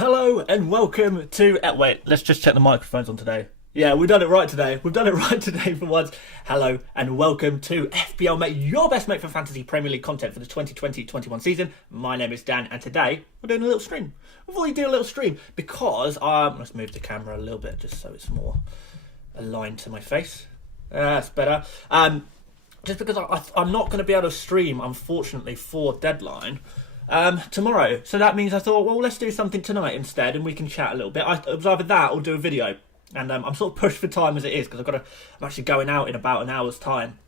Hello and welcome to... wait, let's just check the microphones on today. Yeah, we've done it right today. We've done it right today for once. Hello and welcome to FPL Mate, your best mate for fantasy Premier League content for the 2020-21 season. My name is Dan and today we're doing a little stream. I thought we'd do a little stream because... let's move the camera a little bit just so it's more aligned to my face. That's better. Just because I'm not going to be able to stream, unfortunately, for deadline tomorrow. So that means I thought, well, let's do something tonight instead and we can chat a little bit. It was either that or do a video. And I'm sort of pushed for time as it is because I'm actually going out in about an hour's time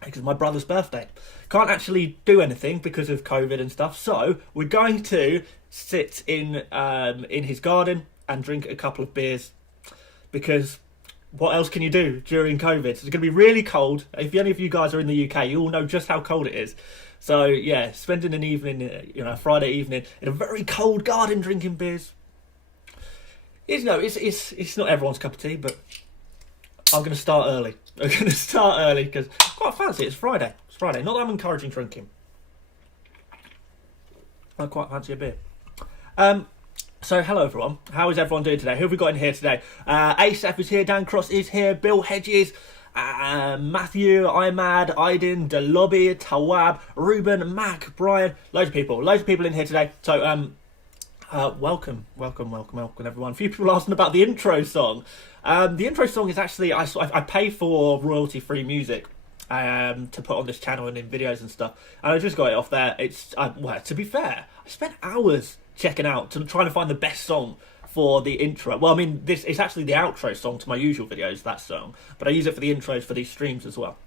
because it's my brother's birthday. Can't actually do anything because of COVID and stuff. So we're going to sit in his garden and drink a couple of beers because what else can you do during COVID? It's going to be really cold. If any of you guys are in the UK, you all know just how cold it is. So yeah, spending an evening, a Friday evening in a very cold garden drinking beers. It's not everyone's cup of tea, but I'm going to start early. I'm going to start early because I quite fancy it. It's Friday. It's Friday. Not that I'm encouraging drinking. I quite fancy a beer. So hello everyone. How is everyone doing today? Who have we got in here today? ASAP is here. Dan Cross is here. Bill Hedges. Matthew, Imad, Aiden, Delobby, Tawab, Ruben, Mac, Brian. Loads of people in here today. So welcome everyone. A few people asking about the intro song. The intro song is actually I pay for royalty free music to put on this channel and in videos and stuff, and I just got it off there. To be fair, I spent hours checking out trying to find the best song for the intro. Well, I mean, it's actually the outro song to my usual videos, that song, but I use it for the intros for these streams as well.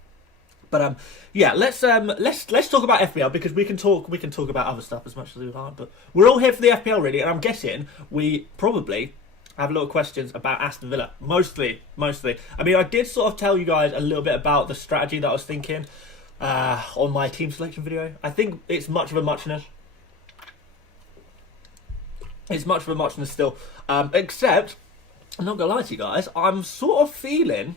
But yeah, let's talk about FPL because we can talk about other stuff as much as we want. But we're all here for the FPL really, and I'm guessing we probably have a lot of questions about Aston Villa. Mostly. I mean, I did sort of tell you guys a little bit about the strategy that I was thinking on my team selection video. I think it's much of a muchness. It's much of a muchness still, except I'm not gonna lie to you guys. I'm sort of feeling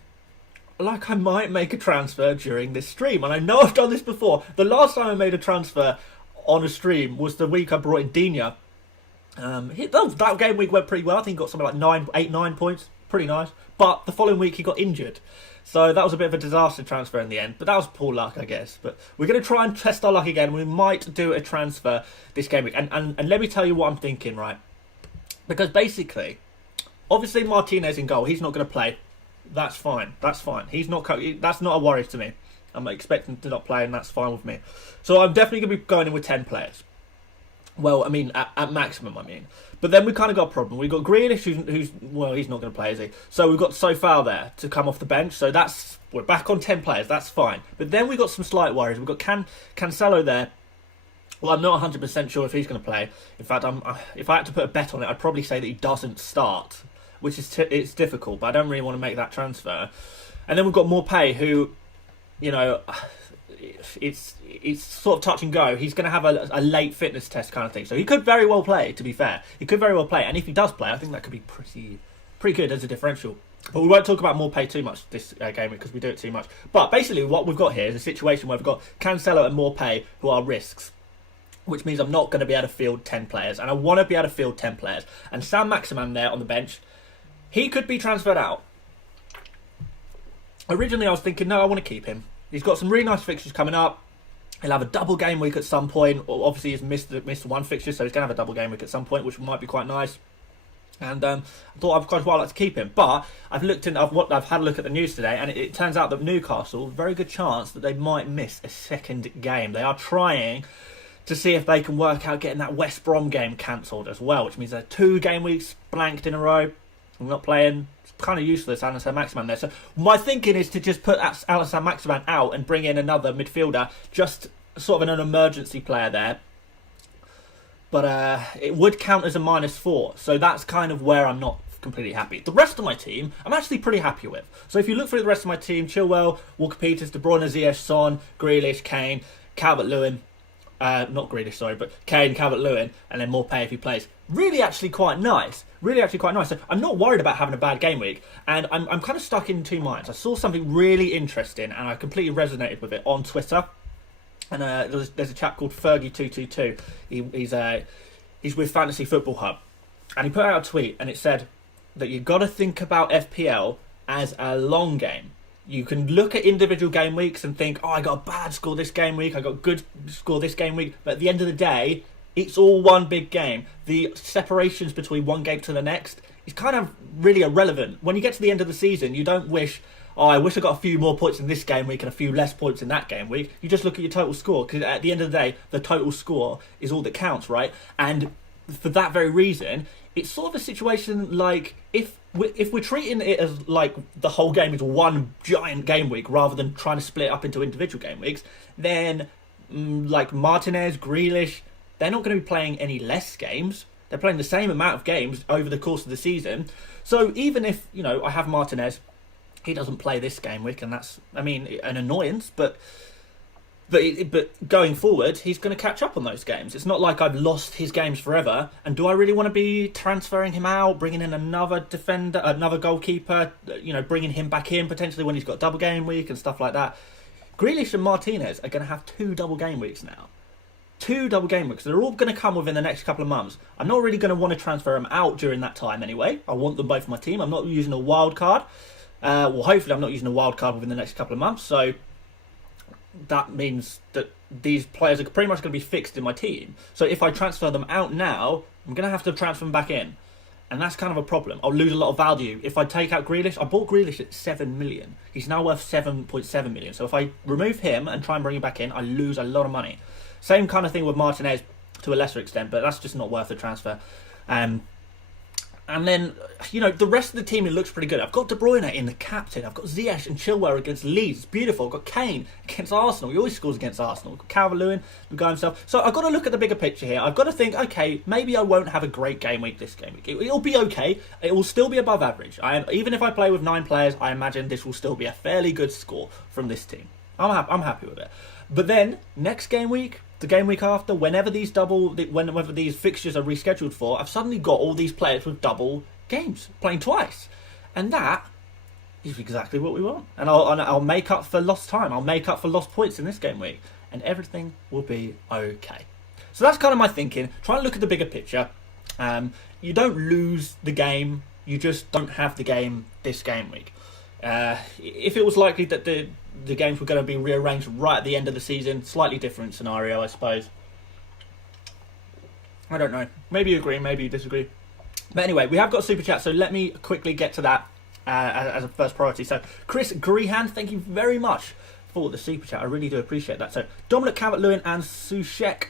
like I might make a transfer during this stream, and I know I've done this before. The last time I made a transfer on a stream was the week I brought in Dina. That game week went pretty well. I think he got something like 9 points, pretty nice. But the following week he got injured, so that was a bit of a disaster transfer in the end. But that was poor luck, I guess. But we're going to try and test our luck again. We might do a transfer this game week, and let me tell you what I'm thinking, right? Because basically, obviously Martinez in goal, he's not going to play. That's fine. He's not. That's not a worry to me. I'm expecting to not play, and that's fine with me. So I'm definitely going to be going in with 10 players. Well, I mean, at maximum, I mean. But then we kind of got a problem. We've got Grealish, who's well, he's not going to play, is he? So we've got Sofal there to come off the bench. So we're back on 10 players. That's fine. But then we've got some slight worries. We've got Cancelo there. Well, I'm not 100% sure if he's going to play. In fact, if I had to put a bet on it, I'd probably say that he doesn't start, which is it's difficult. But I don't really want to make that transfer. And then we've got Morpay, who, it's sort of touch and go. He's going to have a late fitness test kind of thing. So he could very well play, to be fair. He could very well play. And if he does play, I think that could be pretty good as a differential. But we won't talk about Morpay too much this game because we do it too much. But basically what we've got here is a situation where we've got Cancelo and Morpay who are risks, which means I'm not going to be able to field 10 players. And I want to be able to field 10 players. And Sam Maximan there on the bench, he could be transferred out. Originally I was thinking, no, I want to keep him. He's got some really nice fixtures coming up. He'll have a double game week at some point. Obviously, he's missed one fixture, so he's going to have a double game week at some point, which might be quite nice. And I thought I'd quite like to keep him. But I've had a look at the news today, and it turns out that Newcastle, very good chance that they might miss a second game. They are trying to see if they can work out getting that West Brom game cancelled as well, which means they're 2 game weeks blanked in a row. I'm not playing. It's kind of useless, Alisson Maximan there. So my thinking is to just put Alisson Maximan out and bring in another midfielder, just sort of an emergency player there. But it would count as a -4, so that's kind of where I'm not completely happy. The rest of my team, I'm actually pretty happy with. So if you look through the rest of my team, Chilwell, Walker-Peters, De Bruyne, Ziyech, Son, Grealish, Kane, Calvert-Lewin, not Grealish, sorry, but Kane, Calvert-Lewin, and then Morpay if he plays. Really actually quite nice. So I'm not worried about having a bad game week, and I'm kind of stuck in 2 minds. I saw something really interesting, and I completely resonated with it on Twitter. And there's a chap called Fergie222. He's with Fantasy Football Hub, and he put out a tweet, and it said that you've got to think about FPL as a long game. You can look at individual game weeks and think, oh, I got a bad score this game week, I got a good score this game week, but at the end of the day, it's all one big game. The separations between one game to the next is kind of really irrelevant. When you get to the end of the season, you don't wish, oh, I wish I got a few more points in this game week and a few less points in that game week. You just look at your total score, because at the end of the day, the total score is all that counts, right? And for that very reason, it's sort of a situation like if we're treating it as like the whole game is one giant game week rather than trying to split it up into individual game weeks, then like Martinez, Grealish, they're not going to be playing any less games. They're playing the same amount of games over the course of the season. So even if, you know, I have Martinez, he doesn't play this game week, and that's, I mean, an annoyance, but going forward, he's going to catch up on those games. It's not like I've lost his games forever. And do I really want to be transferring him out, bringing in another defender, another goalkeeper, you know, bringing him back in potentially when he's got double game week and stuff like that? Grealish and Martinez are going to have 2 double game weeks now. 2 double game weeks. They're all going to come within the next couple of months. I'm not really going to want to transfer them out during that time anyway. I want them both in my team. I'm not using a wild card. Well, hopefully I'm not using a wild card within the next couple of months. So that means that these players are pretty much going to be fixed in my team. So if I transfer them out now, I'm going to have to transfer them back in. And that's kind of a problem. I'll lose a lot of value. If I take out Grealish, I bought Grealish at 7 million. He's now worth 7.7 million. So if I remove him and try and bring him back in, I lose a lot of money. Same kind of thing with Martinez to a lesser extent, but that's just not worth the transfer. And then, you know, the rest of the team, it looks pretty good. I've got De Bruyne in the captain. I've got Ziyech and Chilwell against Leeds. It's beautiful. I've got Kane against Arsenal. He always scores against Arsenal. I've got Calvert-Lewin, the guy himself. So I've got to look at the bigger picture here. I've got to think, okay, maybe I won't have a great game week this game week. It'll be okay. It will still be above average. Even if I play with 9 players, I imagine this will still be a fairly good score from this team. I'm happy with it. But then, next game week, the game week after, whenever these fixtures are rescheduled for, I've suddenly got all these players with double games, playing twice. And that is exactly what we want. And I'll make up for lost time. I'll make up for lost points in this game week. And everything will be okay. So that's kind of my thinking. Try and look at the bigger picture. You don't lose the game. You just don't have the game this game week. If it was likely that the games were going to be rearranged right at the end of the season, slightly different scenario, I suppose. I don't know. Maybe you agree, maybe you disagree. But anyway, we have got a super chat, so let me quickly get to that as a first priority. So, Chris Grehan, thank you very much for the super chat. I really do appreciate that. So, Dominic Calvert-Lewin and Soucek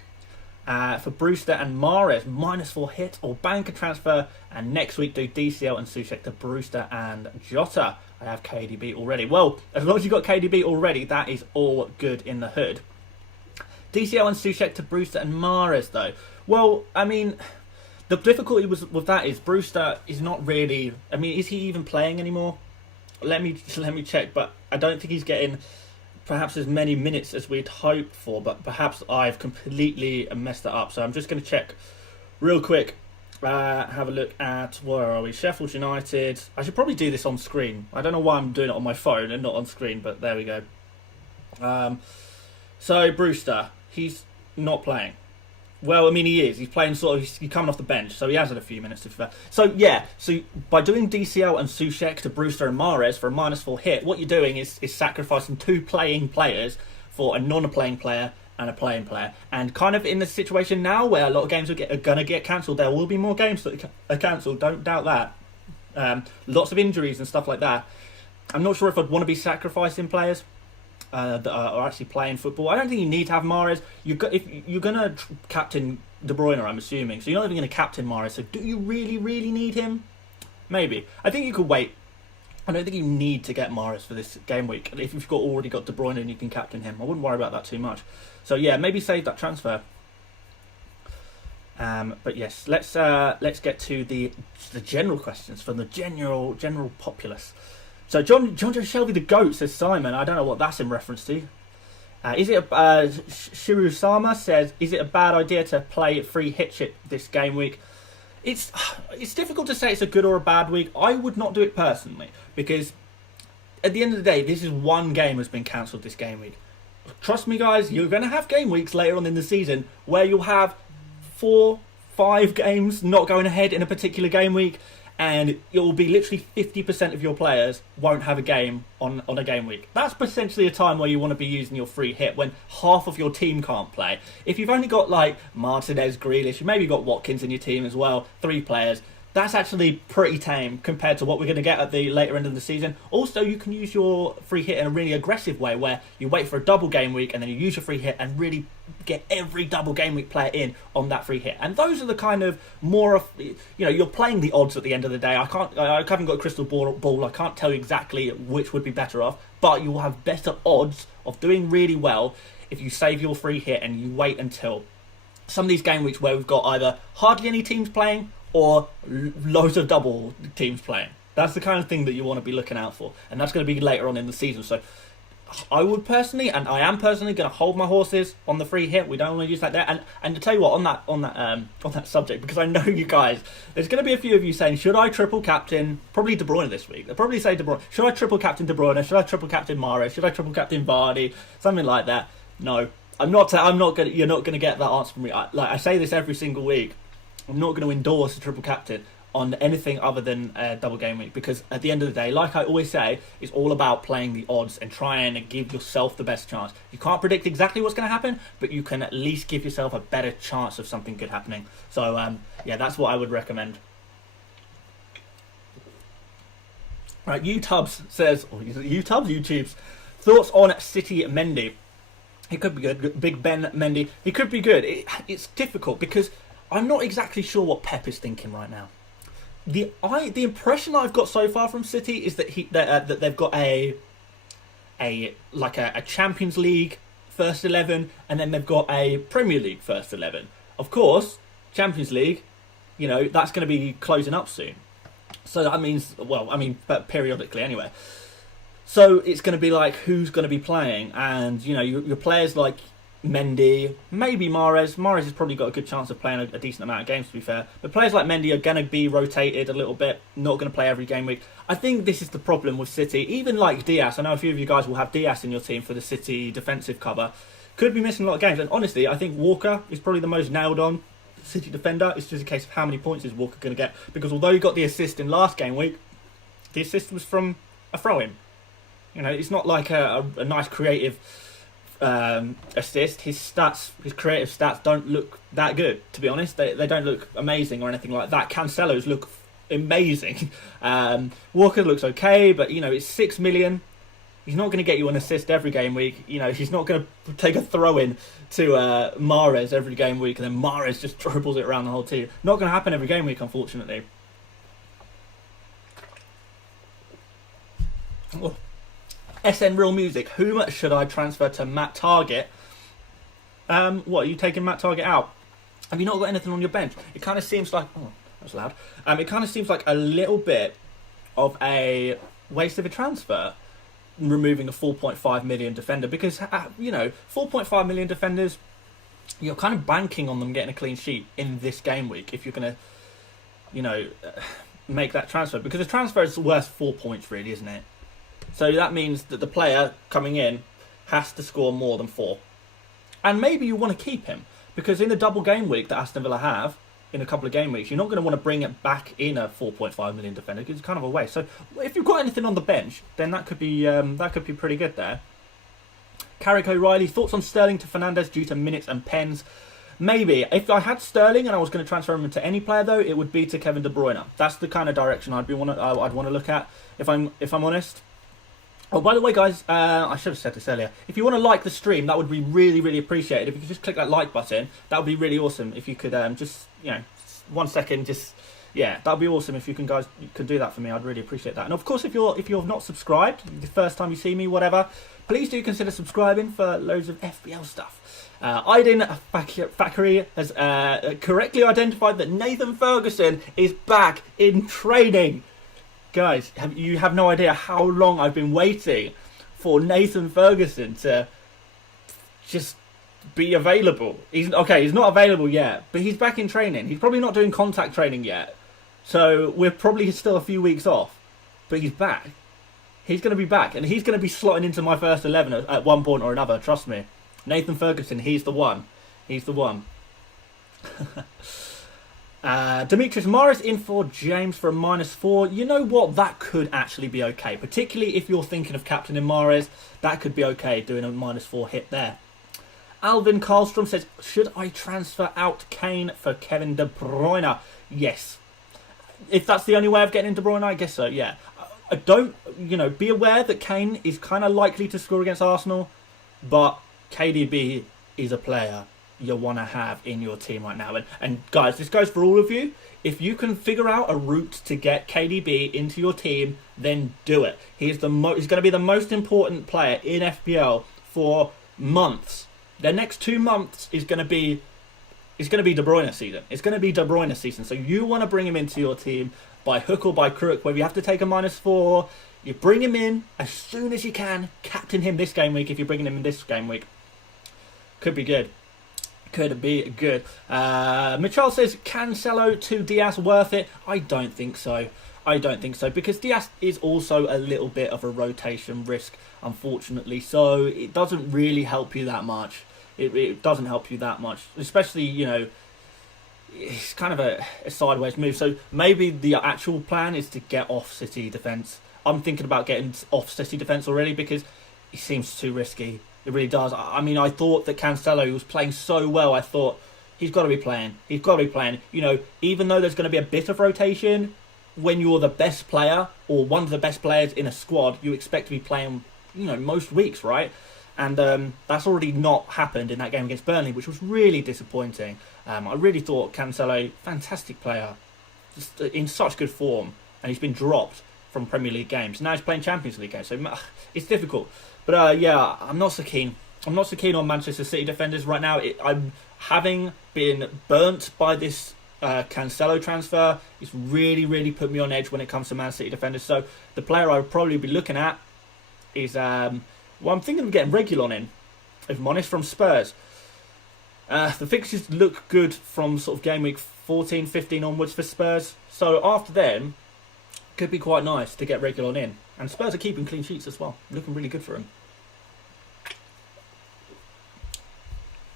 for Brewster and Mahrez, -4 hit or bank a transfer. And next week, do DCL and Soucek to Brewster and Jota. I have KDB already. Well, as long as you've got KDB already, that is all good in the hood. DCL and Soucek to Brewster and Mahrez, though. Well, I mean, the difficulty with that is Brewster is not really... I mean, is he even playing anymore? Let me check, but I don't think he's getting perhaps as many minutes as we'd hoped for, but perhaps I've completely messed that up. So I'm just going to check real quick. Have a look at, where are we? Sheffield United. I should probably do this on screen. I don't know why I'm doing it on my phone and not on screen, but there we go. So Brewster, he's not playing. Well, I mean, he is. He's playing he's coming off the bench, so he has had a few minutes to be fair. So yeah, so by doing DCL and Soucek to Brewster and Mahrez for a -4 hit, what you're doing is sacrificing 2 playing players for a non-playing player and a playing player. And kind of in the situation now where a lot of games are going to get cancelled, there will be more games that are cancelled, don't doubt that. Lots of injuries and stuff like that. I'm not sure if I'd want to be sacrificing players that are actually playing football. I don't think you need to have Mahrez. If you're going to captain De Bruyne, I'm assuming, so you're not even going to captain Mahrez, so do you really, really need him? Maybe. I think you could wait. I don't think you need to get Mahrez for this game week. If you've already got De Bruyne and you can captain him, I wouldn't worry about that too much. So yeah, maybe save that transfer. But yes, let's get to the general questions from the general populace. So John Joe Shelby the GOAT, says Simon. I don't know what that's in reference to. Shiru Sama says, is it a bad idea to play free hit chip this game week? It's difficult to say it's a good or a bad week. I would not do it personally, because at the end of the day, this is one game that's been cancelled this game week. Trust me, guys, you're going to have game weeks later on in the season where you'll have 4, 5 games not going ahead in a particular game week, and it will be literally 50% of your players won't have a game on a game week. That's potentially a time where you want to be using your free hit when half of your team can't play. If you've only got like Martinez, Grealish, you maybe got Watkins in your team as well, 3 players, that's actually pretty tame compared to what we're going to get at the later end of the season. Also, you can use your free hit in a really aggressive way where you wait for a double game week and then you use your free hit and really get every double game week player in on that free hit. And those are the kind of more of, you're playing the odds at the end of the day. I haven't got a crystal ball. I can't tell you exactly which would be better off, but you will have better odds of doing really well if you save your free hit and you wait until some of these game weeks where we've got either hardly any teams playing or loads of double teams playing. That's the kind of thing that you want to be looking out for, and that's going to be later on in the season. So I would personally, and I am personally, going to hold my horses on the free hit. We don't want to use that there. And to tell you what, on that subject, because I know you guys, there's going to be a few of you saying, should I triple captain probably De Bruyne this week? They'll probably say De Bruyne. Should I triple captain De Bruyne? Should I triple captain Mahrez? Should I triple captain Vardy? Something like that. No, I'm not going. You're not going to get that answer from me. I say this every single week. I'm not going to endorse a triple captain on anything other than a double game week, because at the end of the day, like I always say, it's all about playing the odds and trying to give yourself the best chance. You can't predict exactly what's going to happen, but you can at least give yourself a better chance of something good happening. So that's what I would recommend. Right, YouTubes says, YouTube's thoughts on City Mendy. He could be good. Big Ben Mendy. He could be good. It's difficult because I'm not exactly sure what Pep is thinking right now. The impression that I've got so far from City is that they've got a Champions League first 11, and then they've got a Premier League first 11. Of course, Champions League, that's going to be closing up soon. So that means, but periodically anyway. So it's going to be like who's going to be playing, and your players like Mendy, maybe Mahrez. Mahrez has probably got a good chance of playing a decent amount of games, to be fair. But players like Mendy are going to be rotated a little bit, not going to play every game week. I think this is the problem with City. Even like Diaz, I know a few of you guys will have Diaz in your team for the City defensive cover. Could be missing a lot of games. And honestly, I think Walker is probably the most nailed on City defender. It's just a case of how many points is Walker going to get. Because although he got the assist in last game week, the assist was from a throw-in. It's not like a nice creative assist. His creative stats don't look that good, to be honest. They don't look amazing or anything like that. Cancelo's look amazing. Walker looks okay, but it's 6 million. He's not going to get you an assist every game week. He's not going to take a throw-in to Mahrez every game week, and then Mahrez just dribbles it around the whole team. Not going to happen every game week, unfortunately. Oh. SN Real Music. Whom should I transfer to Matt Target? What, are you taking Matt Target out? Have you not got anything on your bench? It kind of seems like... Oh, that's loud. It kind of seems like a little bit of a waste of a transfer, removing a 4.5 million defender, because, 4.5 million defenders, you're kind of banking on them getting a clean sheet in this game week if you're going to, make that transfer. Because the transfer is worth 4 points, really, isn't it? So that means that the player coming in has to score more than 4. And maybe you want to keep him, because in the double game week that Aston Villa have, in a couple of game weeks, you're not going to want to bring it back in a 4.5 million defender, because it's kind of a waste. So if you've got anything on the bench, then that could be pretty good there. Carrick O'Reilly, thoughts on Sterling to Fernandes due to minutes and pens? Maybe. If I had Sterling and I was going to transfer him to any player, though, it would be to Kevin De Bruyne. That's the kind of direction I'd want to look at, if I'm honest. Oh, by the way, guys, I should have said this earlier. If you want to like the stream, that would be really, really appreciated. If you could just click that like button, that would be really awesome. If you could just, 1 second, that would be awesome. If you could do that for me, I'd really appreciate that. And of course, if you're not subscribed, the first time you see me, whatever, please do consider subscribing for loads of FPL stuff. Aydin Fakiri has correctly identified that Nathan Ferguson is back in training. Guys, you have no idea how long I've been waiting for Nathan Ferguson to just be available. He's not available yet, but he's back in training. He's probably not doing contact training yet, so we're probably still a few weeks off, but he's back. He's going to be back, and he's going to be slotting into my first 11 at one point or another, trust me. Nathan Ferguson, he's the one. He's the one. Demetrius Morris in for James for a -4. You know what? That could actually be okay. Particularly if you're thinking of captaining Morris. That could be okay, doing a -4 hit there. Alvin Karlstrom says, should I transfer out Kane for Kevin De Bruyne? Yes. If that's the only way of getting in De Bruyne, I guess so, yeah. I don't, be aware that Kane is kind of likely to score against Arsenal, but KDB is a player you want to have in your team right now. And guys, this goes for all of you. If you can figure out a route to get KDB into your team, then do it. He's going to be the most important player in FPL for months. The next 2 months is going to be De Bruyne season. It's going to be De Bruyne season. So you want to bring him into your team by hook or by crook, whether you have to take a -4. You bring him in as soon as you can. Captain him this game week if you're bringing him in this game week. Could be good. Could be good. Michal says, Cancelo to Diaz worth it? I don't think so. Because Diaz is also a little bit of a rotation risk, unfortunately. So it doesn't really help you that much. It doesn't help you that much. Especially, it's kind of a sideways move. So maybe the actual plan is to get off City defence. I'm thinking about getting off City defence already because it seems too risky. It really does. I mean, I thought that Cancelo was playing so well. I thought he's got to be playing. Even though there's going to be a bit of rotation, when you're the best player or one of the best players in a squad, you expect to be playing, most weeks, right? And that's already not happened in that game against Burnley, which was really disappointing. I really thought Cancelo, fantastic player, just in such good form, and he's been dropped from Premier League games. Now he's playing Champions League games, so it's difficult. But I'm not so keen. I'm not so keen on Manchester City defenders right now. I'm having been burnt by this Cancelo transfer. It's really, really put me on edge when it comes to Man City defenders. So the player I would probably be looking at is, I'm thinking of getting Reguilon in, if I'm honest, from Spurs. The fixtures look good from sort of game week 14, 15 onwards for Spurs. So after then, could be quite nice to get Reguilon in. And Spurs are keeping clean sheets as well. Looking really good for him.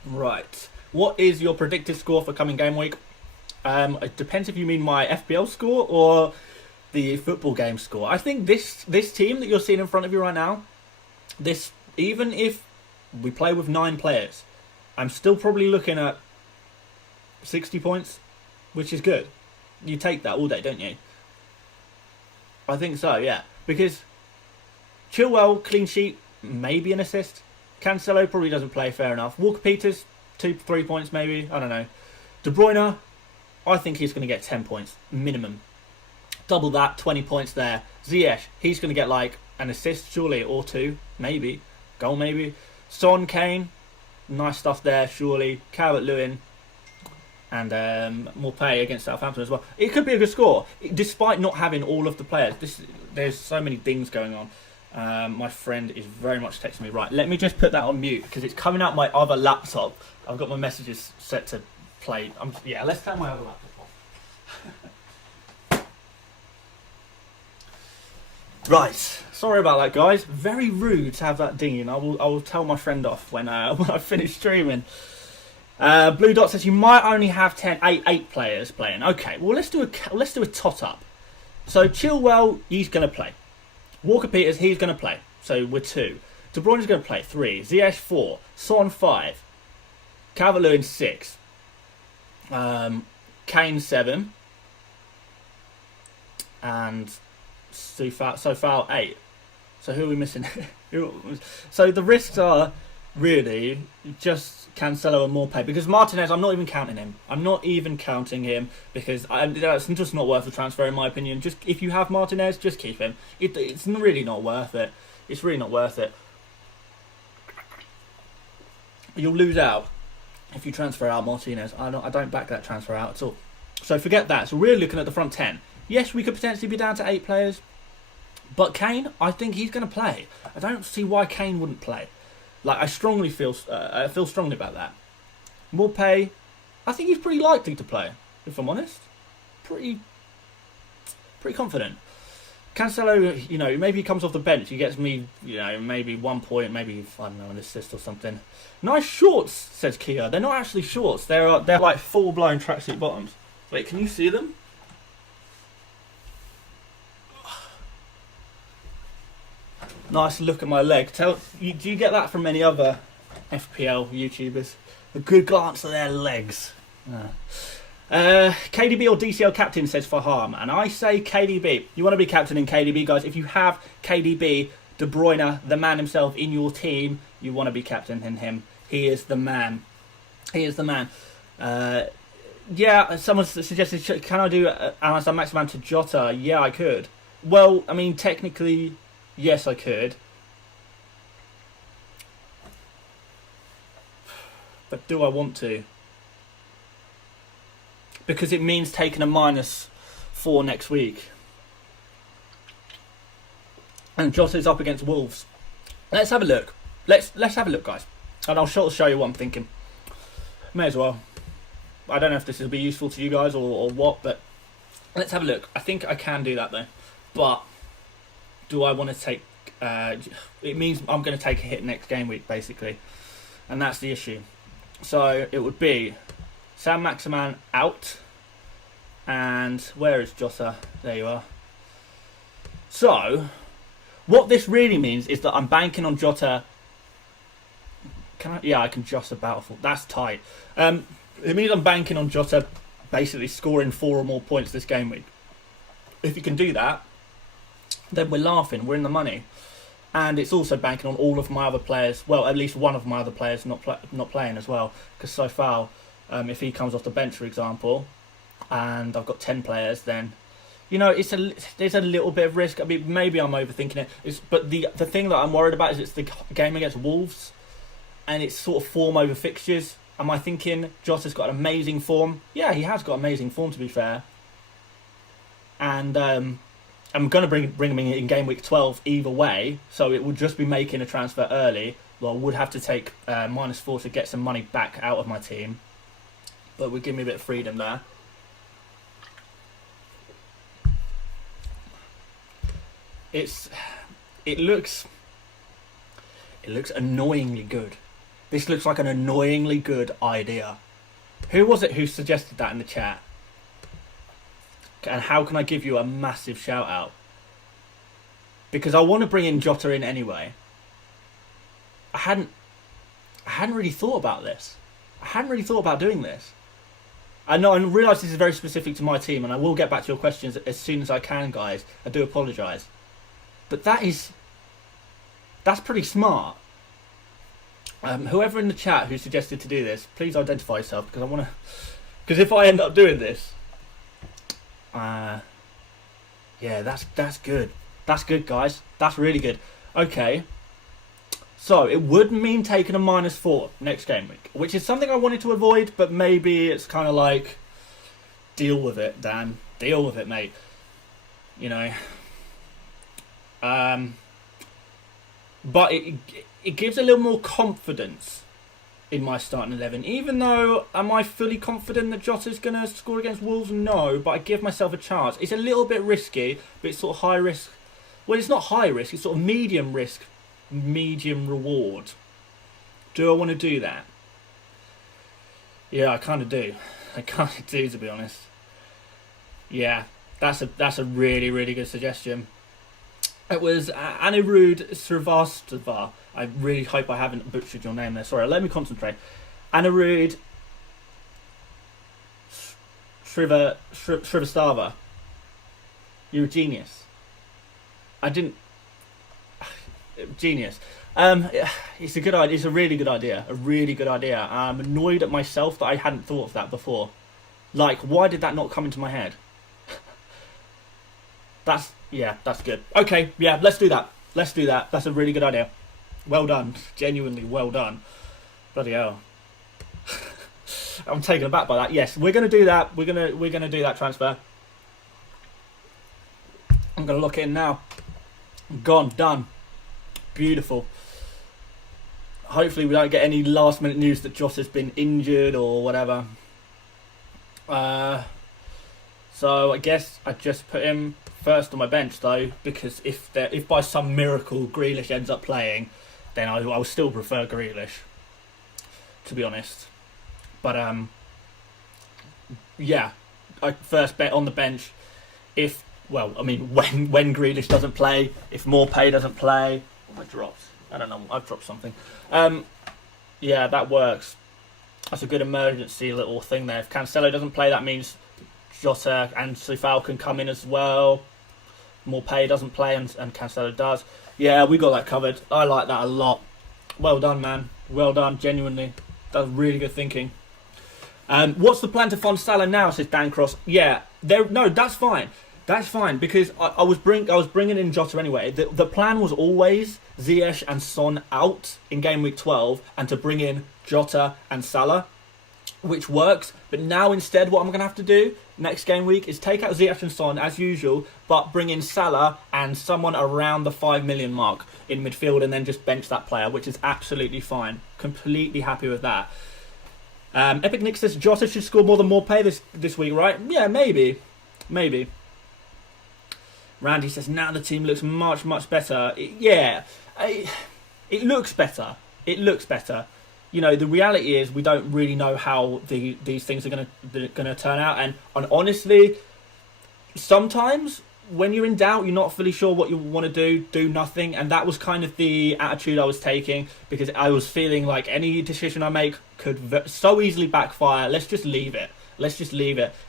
Right. What is your predicted score for coming game week? It depends if you mean my FPL score or the football game score. I think this team that you're seeing in front of you right now, even if we play with 9 players, I'm still probably looking at 60 points, which is good. You take that all day, don't you? I think so, yeah. Because Chilwell, clean sheet, maybe an assist. Cancelo probably doesn't play, fair enough. Walker-Peters, 2-3 points maybe, I don't know. De Bruyne, I think he's going to get 10 points, minimum. Double that, 20 points there. Ziyech, he's going to get like an assist surely, or 2, maybe. Goal maybe. Son, Kane, nice stuff there surely. Calvert-Lewin, and Morpay against Southampton as well. It could be a good score, despite not having all of the players. There's so many things going on. My friend is very much texting me. Right, let me just put that on mute because it's coming out my other laptop. I've got my messages set to play. Let's turn my other laptop off. Right, sorry about that, guys. Very rude to have that dinging. I will tell my friend off when I finish streaming. Blue Dot says you might only have 8 players playing. Okay, well let's do a tot up. So Chilwell, he's going to play. Walker-Peters, he's going to play. So we're 2. De Bruyne's going to play 3. Ziyech 4. Son 5. Calvert-Lewin 6. Kane 7. And Sofal 8. So who are we missing? So the risks are really just Cancelo and Morpay, because Martinez, I'm not even counting him. I'm not even counting him because it's just not worth the transfer in my opinion. Just if you have Martinez, just keep him. It's really not worth it. It's really not worth it. You'll lose out if you transfer out Martinez. I don't back that transfer out at all. So forget that. So we're looking at the front 10. Yes, we could potentially be down to 8 players, but Kane, I think he's going to play. I don't see why Kane wouldn't play. Like, I feel strongly about that. Morpay, I think he's pretty likely to play, if I'm honest. Pretty confident. Cancelo, maybe he comes off the bench. He gets me, maybe 1 point, maybe, I don't know, an assist or something. Nice shorts, says Kia. They're not actually shorts. They're like full-blown tracksuit bottoms. Wait, can you see them? Nice look at my leg. Do you get that from any other FPL YouTubers? A good glance at their legs. KDB or DCL captain, says Faham. And I say KDB. You want to be captain in KDB, guys. If you have KDB, De Bruyne, the man himself, in your team, you want to be captain in him. He is the man. He is the man. Yeah, someone suggested, can I do Anastan Maximan to Jota? Yeah, I could. Well, I mean, technically, yes, I could. But do I want to? Because it means taking a -4 next week. And Jota's up against Wolves. Let's have a look. Let's have a look, guys. And I'll show you what I'm thinking. May as well. I don't know if this will be useful to you guys or what, but let's have a look. I think I can do that, though. But do I want to take... it means I'm going to take a hit next game week, basically. And that's the issue. So it would be Sam Maximan out. And where is Jota? There you are. So, what this really means is that I'm banking on Jota. Can I? Yeah, I can just about. That's tight. It means I'm banking on Jota basically scoring 4 or more points this game week. If you can do that, then we're laughing. We're in the money. And it's also banking on all of my other players. Well, at least one of my other players not playing as well. Because Sofal, if he comes off the bench, for example, and I've got 10 players, then, you know, there's a little bit of risk. I mean, maybe I'm overthinking it. But the thing that I'm worried about is it's the game against Wolves, and it's sort of form over fixtures. Am I thinking Jota's got amazing form? Yeah, he has got amazing form, to be fair. And I'm going to bring him in game week 12 either way, so it would just be making a transfer early. Well, I would have to take -4 to get some money back out of my team, but would give me a bit of freedom there. It looks annoyingly good. This looks like an annoyingly good idea. Who was it who suggested that in the chat? And how can I give you a massive shout out? Because I want to bring in Jota in anyway. I hadn't really thought about this. I hadn't really thought about doing this. I know, I realise this is very specific to my team, and I will get back to your questions as soon as I can, guys. I do apologise. But that's pretty smart. Whoever in the chat who suggested to do this, please identify yourself, because I want to... Because if I end up doing this... yeah, that's good. That's good, guys. That's really good. Okay. So, it would mean taking a -4 next game week, which is something I wanted to avoid, but maybe it's kind of like, deal with it, Dan. Deal with it, mate. You know. But it gives a little more confidence in my starting 11. Even though, am I fully confident that Jota's going to score against Wolves? No, but I give myself a chance. It's a little bit risky, but it's sort of high risk. Well, it's not high risk. It's sort of medium risk, medium reward. Do I want to do that? Yeah, I kind of do. I kind of do, to be honest. Yeah, that's a really, really good suggestion. It was Anirudh Srivastava. I really hope I haven't butchered your name there. Sorry, let me concentrate. Anirudh Srivastava. You're a genius. I didn't... Genius. It's a good idea. It's a really good idea. A really good idea. I'm annoyed at myself that I hadn't thought of that before. Like, why did that not come into my head? Yeah, that's good. Okay, yeah, let's do that. Let's do that. That's a really good idea. Well done. Genuinely well done. Bloody hell. I'm taken aback by that. Yes, we're gonna do that. We're gonna do that transfer. I'm gonna lock it in now. Gone, done. Beautiful. Hopefully we don't get any last minute news that Joss has been injured or whatever. So I guess I just put him first on my bench though, because if by some miracle Grealish ends up playing, then I will still prefer Grealish, to be honest. But yeah, I first bet on the bench if, well, I mean, when Grealish doesn't play, if Morpay doesn't play. What have I dropped? I don't know. I've dropped something. Yeah, that works. That's a good emergency little thing there. If Cancelo doesn't play, that means Jota and Sufal can come in as well. Morpay doesn't play and Cancelo does. Yeah, we got that covered. I like that a lot. Well done, man. Well done, genuinely. That's really good thinking. What's the plan to fund Salah now, says Dan Cross. Yeah, no, that's fine. That's fine, because I was bringing in Jota anyway. The plan was always Ziyech and Son out in game week 12 and to bring in Jota and Salah, which works. But now instead what I'm going to have to do next game week is take out Ziyech and Son as usual, but bring in Salah and someone around the 5 million mark in midfield and then just bench that player, which is absolutely fine. Completely happy with that. Epic Nick says Jota should score more than Morpay this week, right? Yeah, maybe. Randy says, now the team looks much, much better. It looks better. It looks better. You know, the reality is we don't really know how these things are gonna turn out. And honestly, sometimes when you're in doubt, you're not fully sure what you want to do nothing. And that was kind of the attitude I was taking, because I was feeling like any decision I make could so easily backfire. Let's just leave it.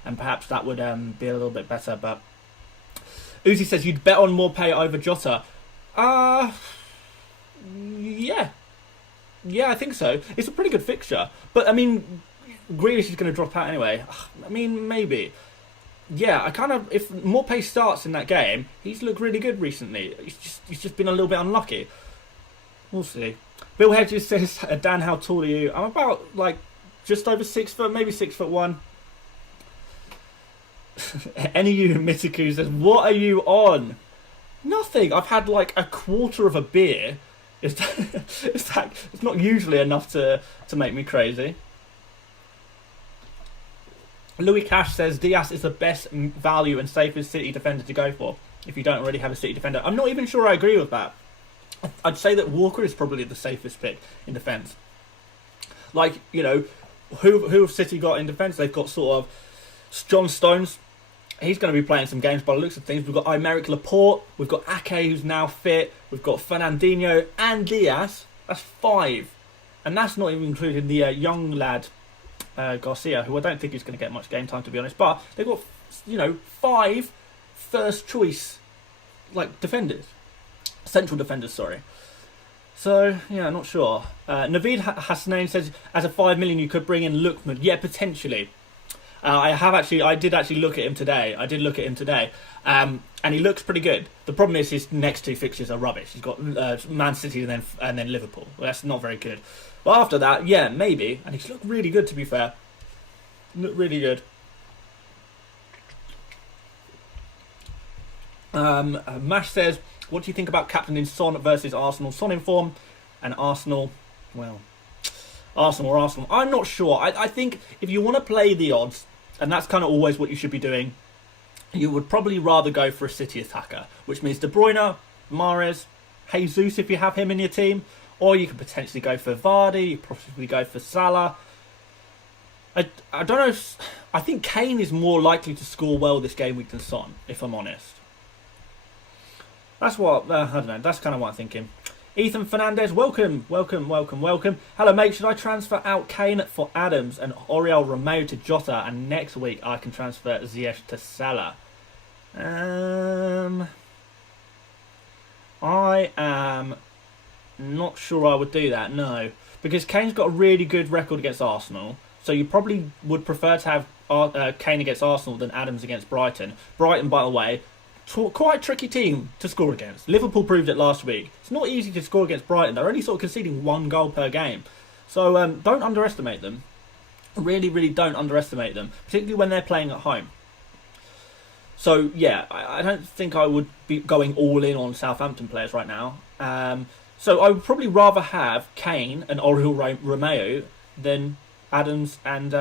And perhaps that would be a little bit better. But Uzi says you'd bet on Morpay over Jota. Yeah, I think so. It's a pretty good fixture. But, I mean, Grealish is going to drop out anyway. I mean, maybe. Yeah, if Morpay starts in that game, he's looked really good recently. He's just been a little bit unlucky. We'll see. Bill Hedges says, Dan, how tall are you? I'm about, just over 6 foot, maybe 6'1". NEU Mitiku says, what are you on? Nothing. I've had a quarter of a beer. It's not usually enough to make me crazy. Louis Cash says Diaz is the best value and safest City defender to go for if you don't already have a City defender. I'm not even sure I agree with that. I'd say that Walker is probably the safest pick in defence. Who have City got in defence? They've got sort of John Stones. He's going to be playing some games by the looks of things. We've got Aymeric Laporte. We've got Ake, who's now fit. We've got Fernandinho and Diaz. That's 5. And that's not even including the young lad, Garcia, who I don't think is going to get much game time, to be honest. But they've got, 5 first choice, defenders. Central defenders, sorry. So, yeah, not sure. Naveed Hasnain says, as a 5 million, you could bring in Lookman. Yeah, potentially. I did actually look at him today. And he looks pretty good. The problem is his next 2 fixtures are rubbish. He's got Man City and then Liverpool. Well, that's not very good. But after that, yeah, maybe. And he's looked really good, to be fair. Looked really good. Mash says, what do you think about captaining Son versus Arsenal? Son in form and Arsenal, well, Arsenal. I'm not sure. I think if you want to play the odds, and that's kind of always what you should be doing, you would probably rather go for a City attacker, which means De Bruyne, Mahrez, Jesus if you have him in your team, or you could potentially go for Vardy, you possibly go for Salah. I don't know I think Kane is more likely to score well this game week than Son, if I'm honest. That's what, I don't know, that's kind of what I'm thinking. Ethan Fernandez, welcome. Hello, mate. Should I transfer out Kane for Adams and Oriol Romeu to Jota, and next week I can transfer Ziyech to Salah? I am not sure I would do that, no. Because Kane's got a really good record against Arsenal, so you probably would prefer to have Kane against Arsenal than Adams against Brighton. Brighton, by the way, quite a tricky team to score against. Liverpool proved it last week. It's not easy to score against Brighton. They're only sort of conceding 1 goal per game. So don't underestimate them. Really, really don't underestimate them, particularly when they're playing at home. So, yeah, I don't think I would be going all in on Southampton players right now. So I would probably rather have Kane and Oriol Romeu than Adams and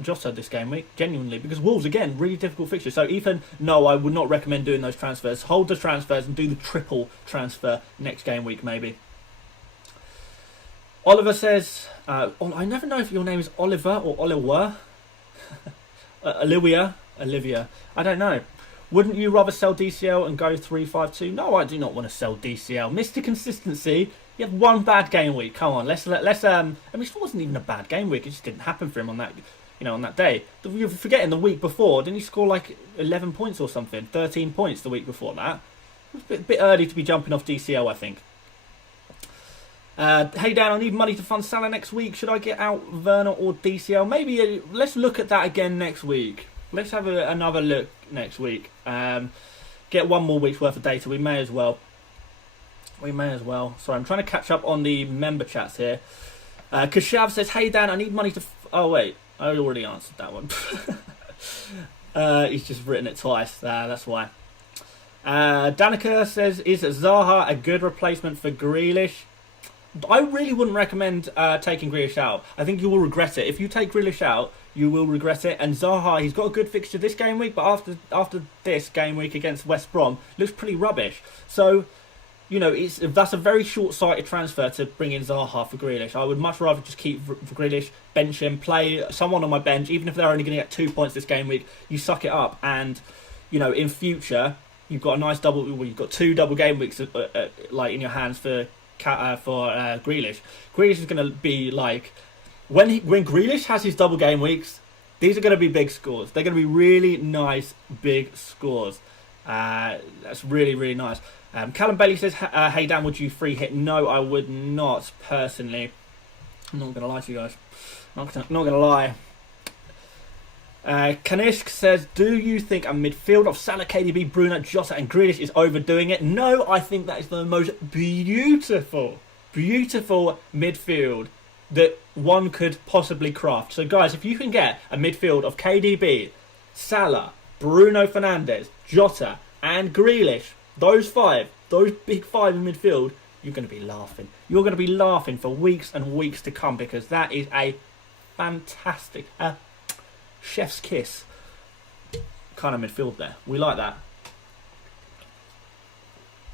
Jota this game week, genuinely, because Wolves, again, really difficult fixture. So Ethan, no, I would not recommend doing those transfers. Hold the transfers and do the triple transfer next game week, maybe. Oliver says, I never know if your name is Oliver or Oliver. Olivia. Olivia. I don't know. Wouldn't you rather sell DCL and go 3-5-2? No, I do not want to sell DCL. Mr. Consistency. You had one bad game week. Come on, let's. I mean, it wasn't even a bad game week. It just didn't happen for him on that, on that day. You're forgetting the week before. Didn't he score like 11 points or something? 13 points the week before that. It was a bit early to be jumping off DCL, I think. Hey Dan, I need money to fund Salah next week. Should I get out Werner or DCL? Maybe let's look at that again next week. Let's have another look next week. Get one more week's worth of data. We may as well. Sorry, I'm trying to catch up on the member chats here. Kashav says, hey Dan, I need money to... Oh wait, I already answered that one. He's just written it twice. That's why. Danica says, is Zaha a good replacement for Grealish? I really wouldn't recommend taking Grealish out. I think you will regret it. If you take Grealish out, you will regret it. And Zaha, he's got a good fixture this game week, but after this game week against West Brom, looks pretty rubbish. So, that's a very short-sighted transfer to bring in Zaha for Grealish. I would much rather just keep Grealish, bench him, play someone on my bench, even if they're only going to get 2 points this game week. You suck it up, and in future you've got a nice double. Well, you've got 2 double game weeks like in your hands for Grealish. Grealish is going to be like when Grealish has his double game weeks. These are going to be big scores. They're going to be really nice big scores. That's really, really nice. Callum Bailey says, hey Dan, would you free hit? No, I would not personally. I'm not going to lie to you guys. Not going to lie. Kanishk says, do you think a midfield of Salah, KDB, Bruno, Jota and Grealish is overdoing it? No, I think that is the most beautiful midfield that one could possibly craft. So guys, if you can get a midfield of KDB, Salah, Bruno Fernandes, Jota and Grealish, those big 5 in midfield, you're going to be laughing. You're going to be laughing for weeks and weeks to come, because that is a fantastic... chef's kiss kind of midfield there. We like that.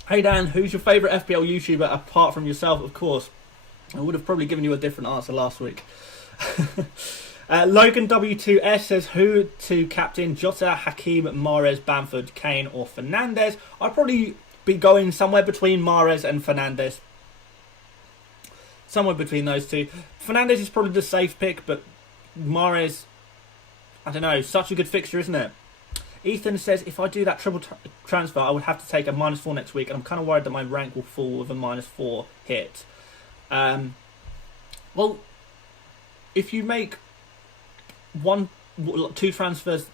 Hey Dan, who's your favourite FPL YouTuber apart from yourself? Of course, I would have probably given you a different answer last week. Logan W2S says, who to captain? Jota, Hakim, Mahrez, Bamford, Kane or Fernandes? I'd probably be going somewhere between Mahrez and Fernandes. Somewhere between those two. Fernandes is probably the safe pick, but Mahrez, I don't know, such a good fixture, isn't it? Ethan says, if I do that triple transfer, I would have to take a -4 next week, and I'm kind of worried that my rank will fall with a -4 hit. Well, if you make 2 transfers,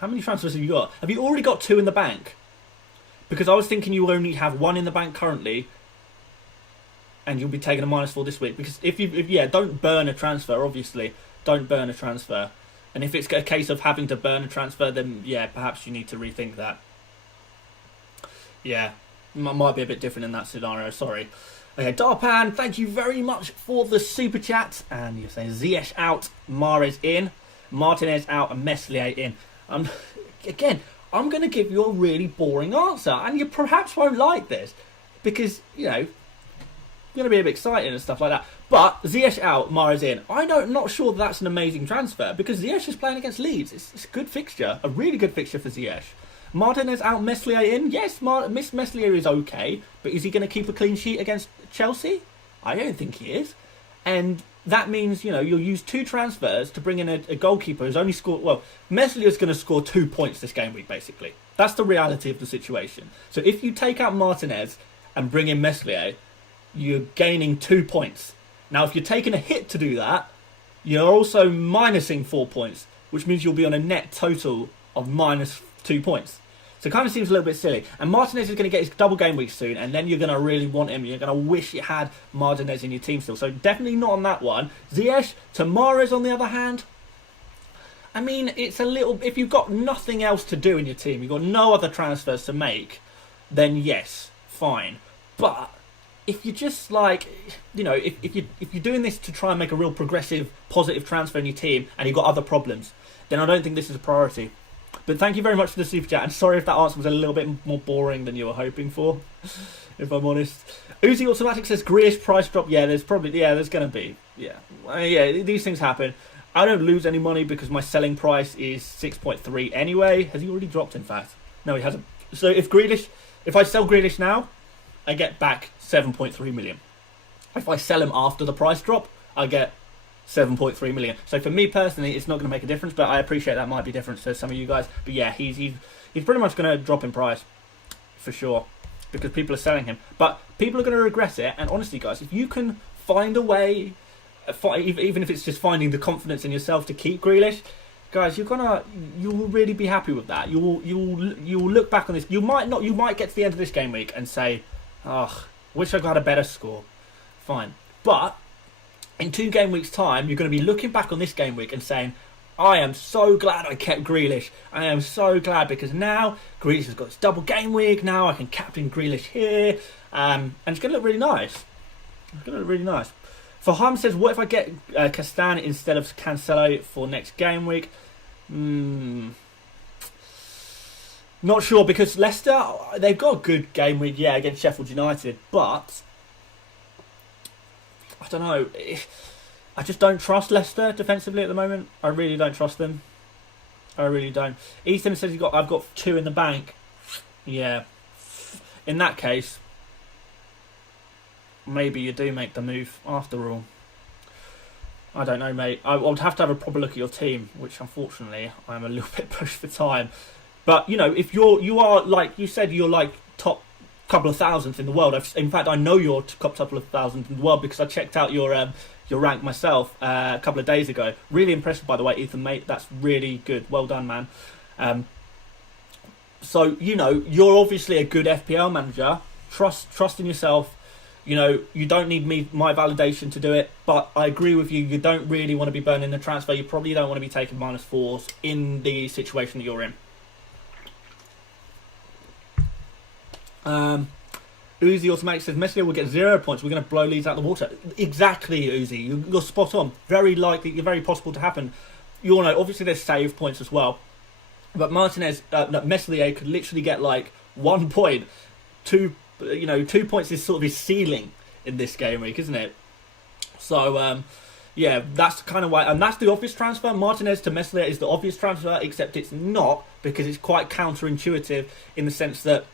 how many transfers have you got? Have you already got 2 in the bank? Because I was thinking you only have 1 in the bank currently, and you'll be taking a -4 this week. Because if don't burn a transfer, obviously. Don't burn a transfer. And if it's a case of having to burn a transfer, then yeah, perhaps you need to rethink that. Yeah, might be a bit different in that scenario, sorry. Okay, Darpan, thank you very much for the super chat. And you're saying Ziyech out, Mahrez in, Martinez out and Meslier in. Again, I'm going to give you a really boring answer, and you perhaps won't like this, because, it's going to be a bit exciting and stuff like that. But Ziyech out, Mahrez in. I'm not sure that's an amazing transfer, because Ziyech is playing against Leeds. It's a good fixture, a really good fixture for Ziyech. Martinez out, Meslier in. Yes, Miss Meslier is okay, but is he going to keep a clean sheet against Chelsea? I don't think he is. And that means, you'll use 2 transfers to bring in a goalkeeper who's only scored... Well, Meslier's going to score 2 points this game week, basically. That's the reality of the situation. So if you take out Martinez and bring in Meslier, you're gaining 2 points. Now, if you're taking a hit to do that, you're also minusing 4 points, which means you'll be on a net total of -2 points. So it kind of seems a little bit silly. And Martinez is going to get his double game week soon, and then you're going to really want him. You're going to wish you had Martinez in your team still. So definitely not on that one. Ziyech to Mahrez, on the other hand, I mean, it's a little... If you've got nothing else to do in your team, you've got no other transfers to make, then yes, fine. But if you're just like, if you're doing this to try and make a real progressive, positive transfer in your team, and you've got other problems, then I don't think this is a priority. But thank you very much for the super chat, and sorry if that answer was a little bit more boring than you were hoping for, if I'm honest. Uzi Automatic says, Grealish price drop. Yeah, there's going to be. Yeah, these things happen. I don't lose any money because my selling price is 6.3 anyway. Has he already dropped, in fact? No, he hasn't. So if I sell Grealish now, I get back 7.3 million. If I sell him after the price drop, I get 7.3 million. So for me personally, it's not going to make a difference, but I appreciate that might be different to some of you guys. But yeah, he's pretty much going to drop in price for sure because people are selling him. But people are going to regret it. And honestly, guys, if you can find a way, even if it's just finding the confidence in yourself to keep Grealish, guys, you will really be happy with that. You will look back on this. You might get to the end of this game week and say, "Oh, wish I got a better score." Fine, but in 2 game weeks' time, you're going to be looking back on this game week and saying, I am so glad I kept Grealish. I am so glad because now Grealish has got his double game week. Now I can captain Grealish here. And it's going to look really nice. It's going to look really nice. For Hum says, what if I get Castan instead of Cancelo for next game week? Not sure because Leicester, they've got a good game week, yeah, against Sheffield United. But I don't know. I just don't trust Leicester defensively at the moment. I really don't trust them. I really don't. Ethan says I've got 2 in the bank. Yeah. In that case, maybe you do make the move after all. I don't know, mate. I would have to have a proper look at your team, which unfortunately I'm a little bit pushed for time. But you know, if you are like you said, you're like top couple of thousandth in the world. In fact, I know you're top couple of thousandth in the world because I checked out your rank myself a couple of days ago. Really impressive, by the way, Ethan, mate. That's really good. Well done, man. So you know, you're obviously a good FPL manager. Trust in yourself. You know, you don't need my validation to do it, but I agree with you. You don't really want to be burning the transfer. You probably don't want to be taking -4s in the situation that you're in. Uzi Automatic says Messi will get 0 points. We're going to blow Leeds out of the water. Exactly, Uzi. You're spot on. Very likely, very possible to happen. You all know, obviously there's save points as well. But Meslier could literally get like 1 point. 2 points is sort of his ceiling in this game week, isn't it? So, yeah, that's kind of why. And that's the obvious transfer. Martinez to Meslier is the obvious transfer, except it's not because it's quite counterintuitive in the sense that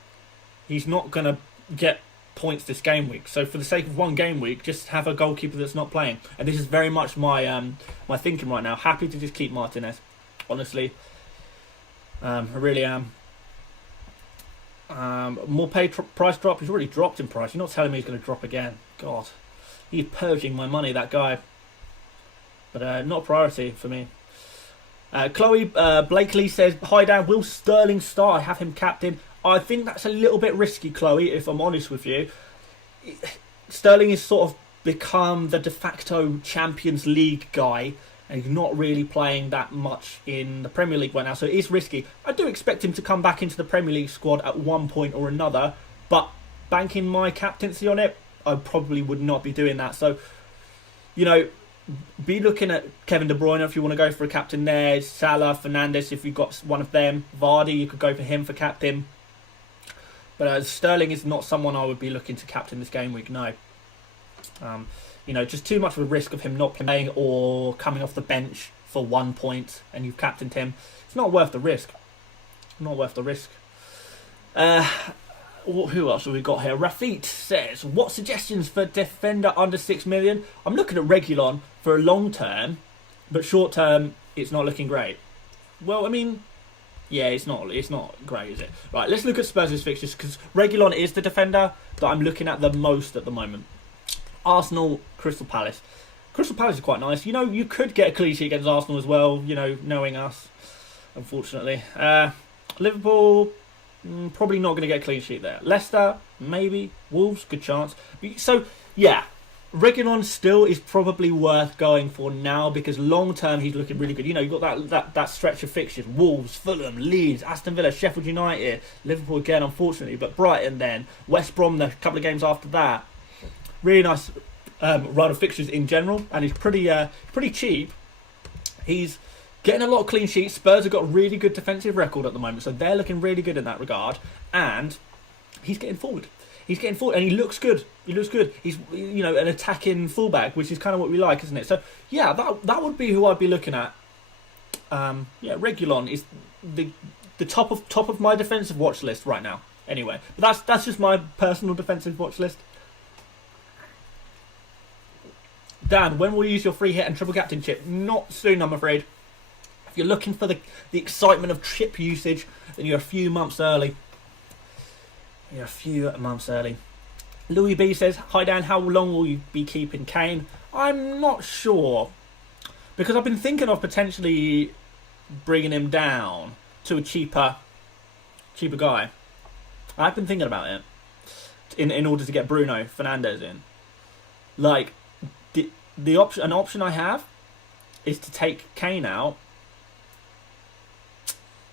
he's not going to get points this game week. So for the sake of 1 game week, just have a goalkeeper that's not playing. And this is very much my my thinking right now. Happy to just keep Martinez, honestly. I really am. More price drop. He's already dropped in price. You're not telling me he's going to drop again. God, he's purging my money, that guy. But not a priority for me. Chloe Blakely says, hi Dan, will Sterling start? I have him captain. I think that's a little bit risky, Chloe, if I'm honest with you. Sterling has sort of become the de facto Champions League guy, and he's not really playing that much in the Premier League right now, so it is risky. I do expect him to come back into the Premier League squad at one point or another, but banking my captaincy on it, I probably would not be doing that. So, you know, be looking at Kevin De Bruyne if you want to go for a captain there, Salah, Fernandes if you've got one of them, Vardy, you could go for him for captain. But Sterling is not someone I would be looking to captain this game week, no. You know, just too much of a risk of him not playing or coming off the bench for 1 point and you've captained him. It's not worth the risk. Not worth the risk. Who else have we got here? Rafit says, what suggestions for defender under 6 million? I'm looking at Reguilon for a long term, but short term, it's not looking great. Well, I mean, yeah, it's not great, is it? Right, let's look at Spurs' fixtures, because Reguilon is the defender that I'm looking at the most at the moment. Arsenal, Crystal Palace. Crystal Palace is quite nice. You know, you could get a clean sheet against Arsenal as well, you know, knowing us, unfortunately. Liverpool, probably not going to get a clean sheet there. Leicester, maybe. Wolves, good chance. So, yeah, Reguilon still is probably worth going for now because long term he's looking really good. You know, you've got that stretch of fixtures. Wolves, Fulham, Leeds, Aston Villa, Sheffield United, Liverpool again, unfortunately, but Brighton then, West Brom the couple of games after that. Really nice run of fixtures in general, and he's pretty cheap. He's getting a lot of clean sheets. Spurs have got a really good defensive record at the moment, so they're looking really good in that regard. And he's getting forward. He's getting forward, and he looks good. He looks good. He's, you know, an attacking fullback, which is kind of what we like, isn't it? So yeah, that would be who I'd be looking at. Yeah, Reguilon is the top of my defensive watch list right now. Anyway, but that's just my personal defensive watch list. Dan, when will you use your free hit and triple captain chip? Not soon, I'm afraid. If you're looking for the excitement of chip usage, then you're a few months early. You're a few months early. Louis B says, hi Dan, how long will you be keeping Kane? I'm not sure. Because I've been thinking of potentially bringing him down to a cheaper guy. I've been thinking about it. In order to get Bruno Fernandes in. Like, an option I have is to take Kane out,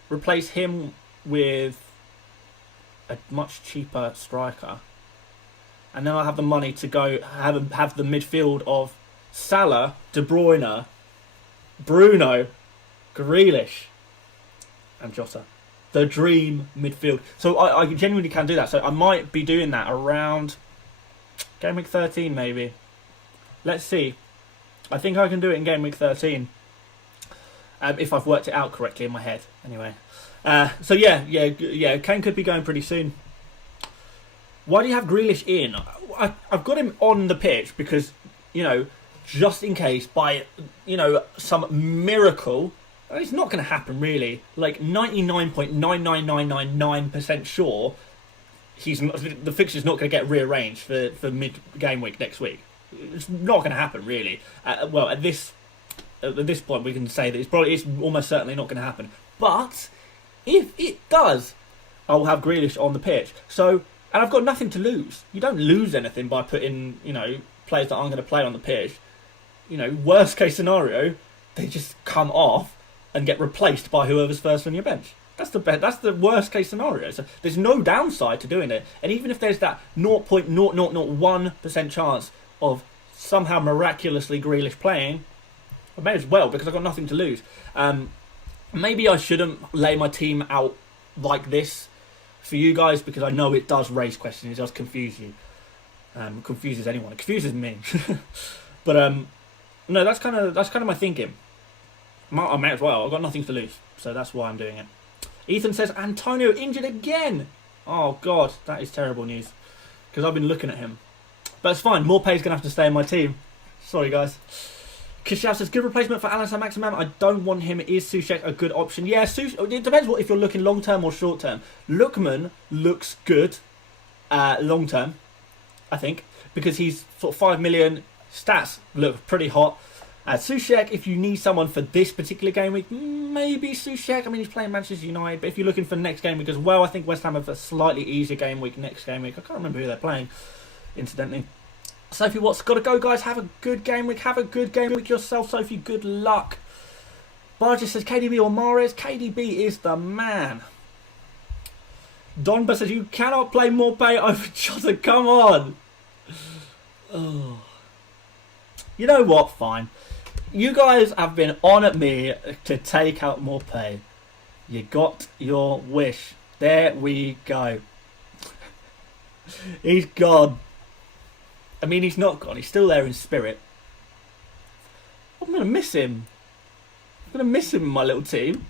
replace him with a much cheaper striker, and then I'll have the money to go have the midfield of Salah, De Bruyne, Bruno, Grealish, and Jota. The dream midfield. So I genuinely can do that. So I might be doing that around game week 13 maybe. Let's see. I think I can do it in game week 13. If I've worked it out correctly in my head. Anyway. So yeah. Kane could be going pretty soon. Why do you have Grealish in? I've got him on the pitch because, you know, just in case by, you know, some miracle, it's not going to happen really. Like 99.99999% sure the fixture's not going to get rearranged for mid game week next week. It's not going to happen really. Well, at this point we can say that it's almost certainly not going to happen. But if it does, I'll have Grealish on the pitch. So, and I've got nothing to lose. You don't lose anything by putting, you know, players that aren't going to play on the pitch. You know, worst case scenario, they just come off and get replaced by whoever's first on your bench. That's the worst case scenario. So there's no downside to doing it. And even if there's that 0.0001% chance of somehow miraculously Grealish playing, I may as well, because I've got nothing to lose. Maybe I shouldn't lay my team out like this for you guys, because I know it does raise questions. It does confuse you. It confuses anyone. It confuses me. But no, that's kind of my thinking. I may as well. I've got nothing to lose, so that's why I'm doing it. Ethan says Antonio injured again. Oh god, that is terrible news, because I've been looking at him. But it's fine. Morpay's going to have to stay in my team. Sorry, guys. Kishav says, good replacement for Alan Saint-Maximin. I don't want him. Is Soucek a good option? Yeah, it depends if you're looking long-term or short-term. Lookman looks good long-term, I think, because he's for 5 million. Stats look pretty hot. Soucek, if you need someone for this particular game week, maybe Soucek. I mean, he's playing Manchester United, but if you're looking for next game week as well, I think West Ham have a slightly easier game week next game week. I can't remember who they're playing, incidentally. Sophie Watts, got to go, guys. Have a good game week. Have a good game week yourself, Sophie. Good luck. Barges says KDB or Mahrez. KDB is the man. Donba says, you cannot play Morpay over Jota. Come on. Oh. You know what? Fine. You guys have been on at me to take out Morpay. You got your wish. There we go. He's gone. I mean, he's not gone. He's still there in spirit. I'm going to miss him. I'm going to miss him in my little team.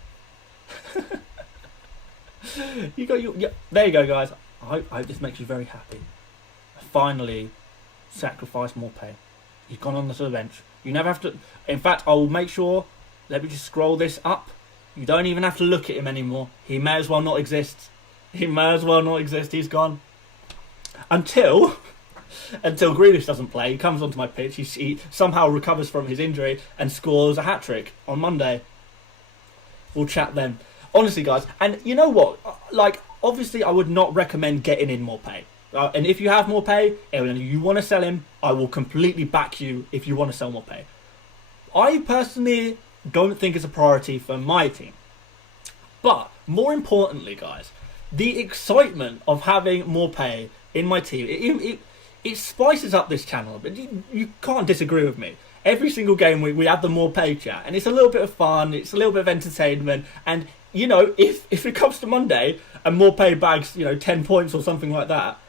You got your... Yeah, there you go, guys. I hope this makes you very happy. I finally sacrificed Morpay. He's gone on to the bench. You never have to... In fact, I will make sure... Let me just scroll this up. You don't even have to look at him anymore. He may as well not exist. He may as well not exist. He's gone. Until Grealish doesn't play. He comes onto my pitch. He somehow recovers from his injury and scores a hat-trick on Monday. We'll chat then. Honestly, guys. And you know what? Like, obviously, I would not recommend getting in Morpay. And if you have Morpay and you want to sell him, I will completely back you if you want to sell Morpay. I personally don't think it's a priority for my team. But more importantly, guys, the excitement of having Morpay in my team, it spices up this channel. But you can't disagree with me. Every single game we have the Morpay chat, and it's a little bit of fun, it's a little bit of entertainment, and you know, if it comes to Monday and Morpay bags, 10 points or something like that,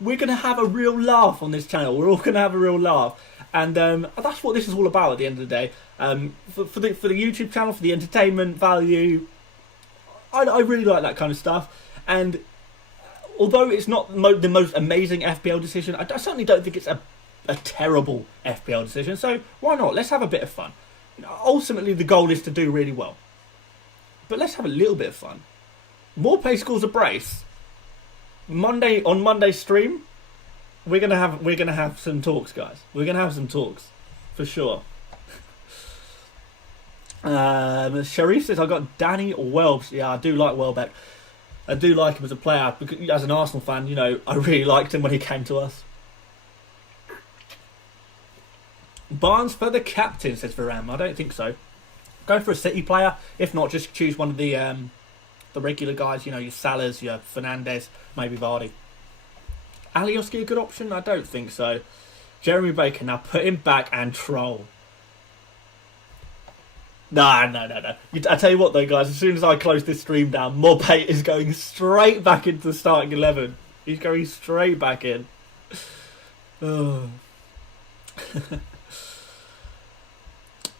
we're going to have a real laugh on this channel. We're all going to have a real laugh. And that's what this is all about at the end of the day. For the YouTube channel, for the entertainment value, I really like that kind of stuff. And although it's not the most amazing FPL decision, I certainly don't think it's a terrible FPL decision. So why not? Let's have a bit of fun. Ultimately, the goal is to do really well. But let's have a little bit of fun. More play scores a brace. On Monday's stream, we're gonna have some talks, guys. We're gonna have some talks, for sure. Sharif says I got Danny Welbeck. Yeah, I do like Welbeck. I do like him as a player. Because as an Arsenal fan, I really liked him when he came to us. Barnes for the captain, says Varane. I don't think so. Go for a City player. If not, just choose one of the regular guys. Your Salahs, your Fernandes, maybe Vardy. Alioski a good option? I don't think so. Jeremy Baker, now put him back and troll. No. I tell you what though, guys, as soon as I close this stream down, Mopay is going straight back into the starting 11. He's going straight back in. Oh.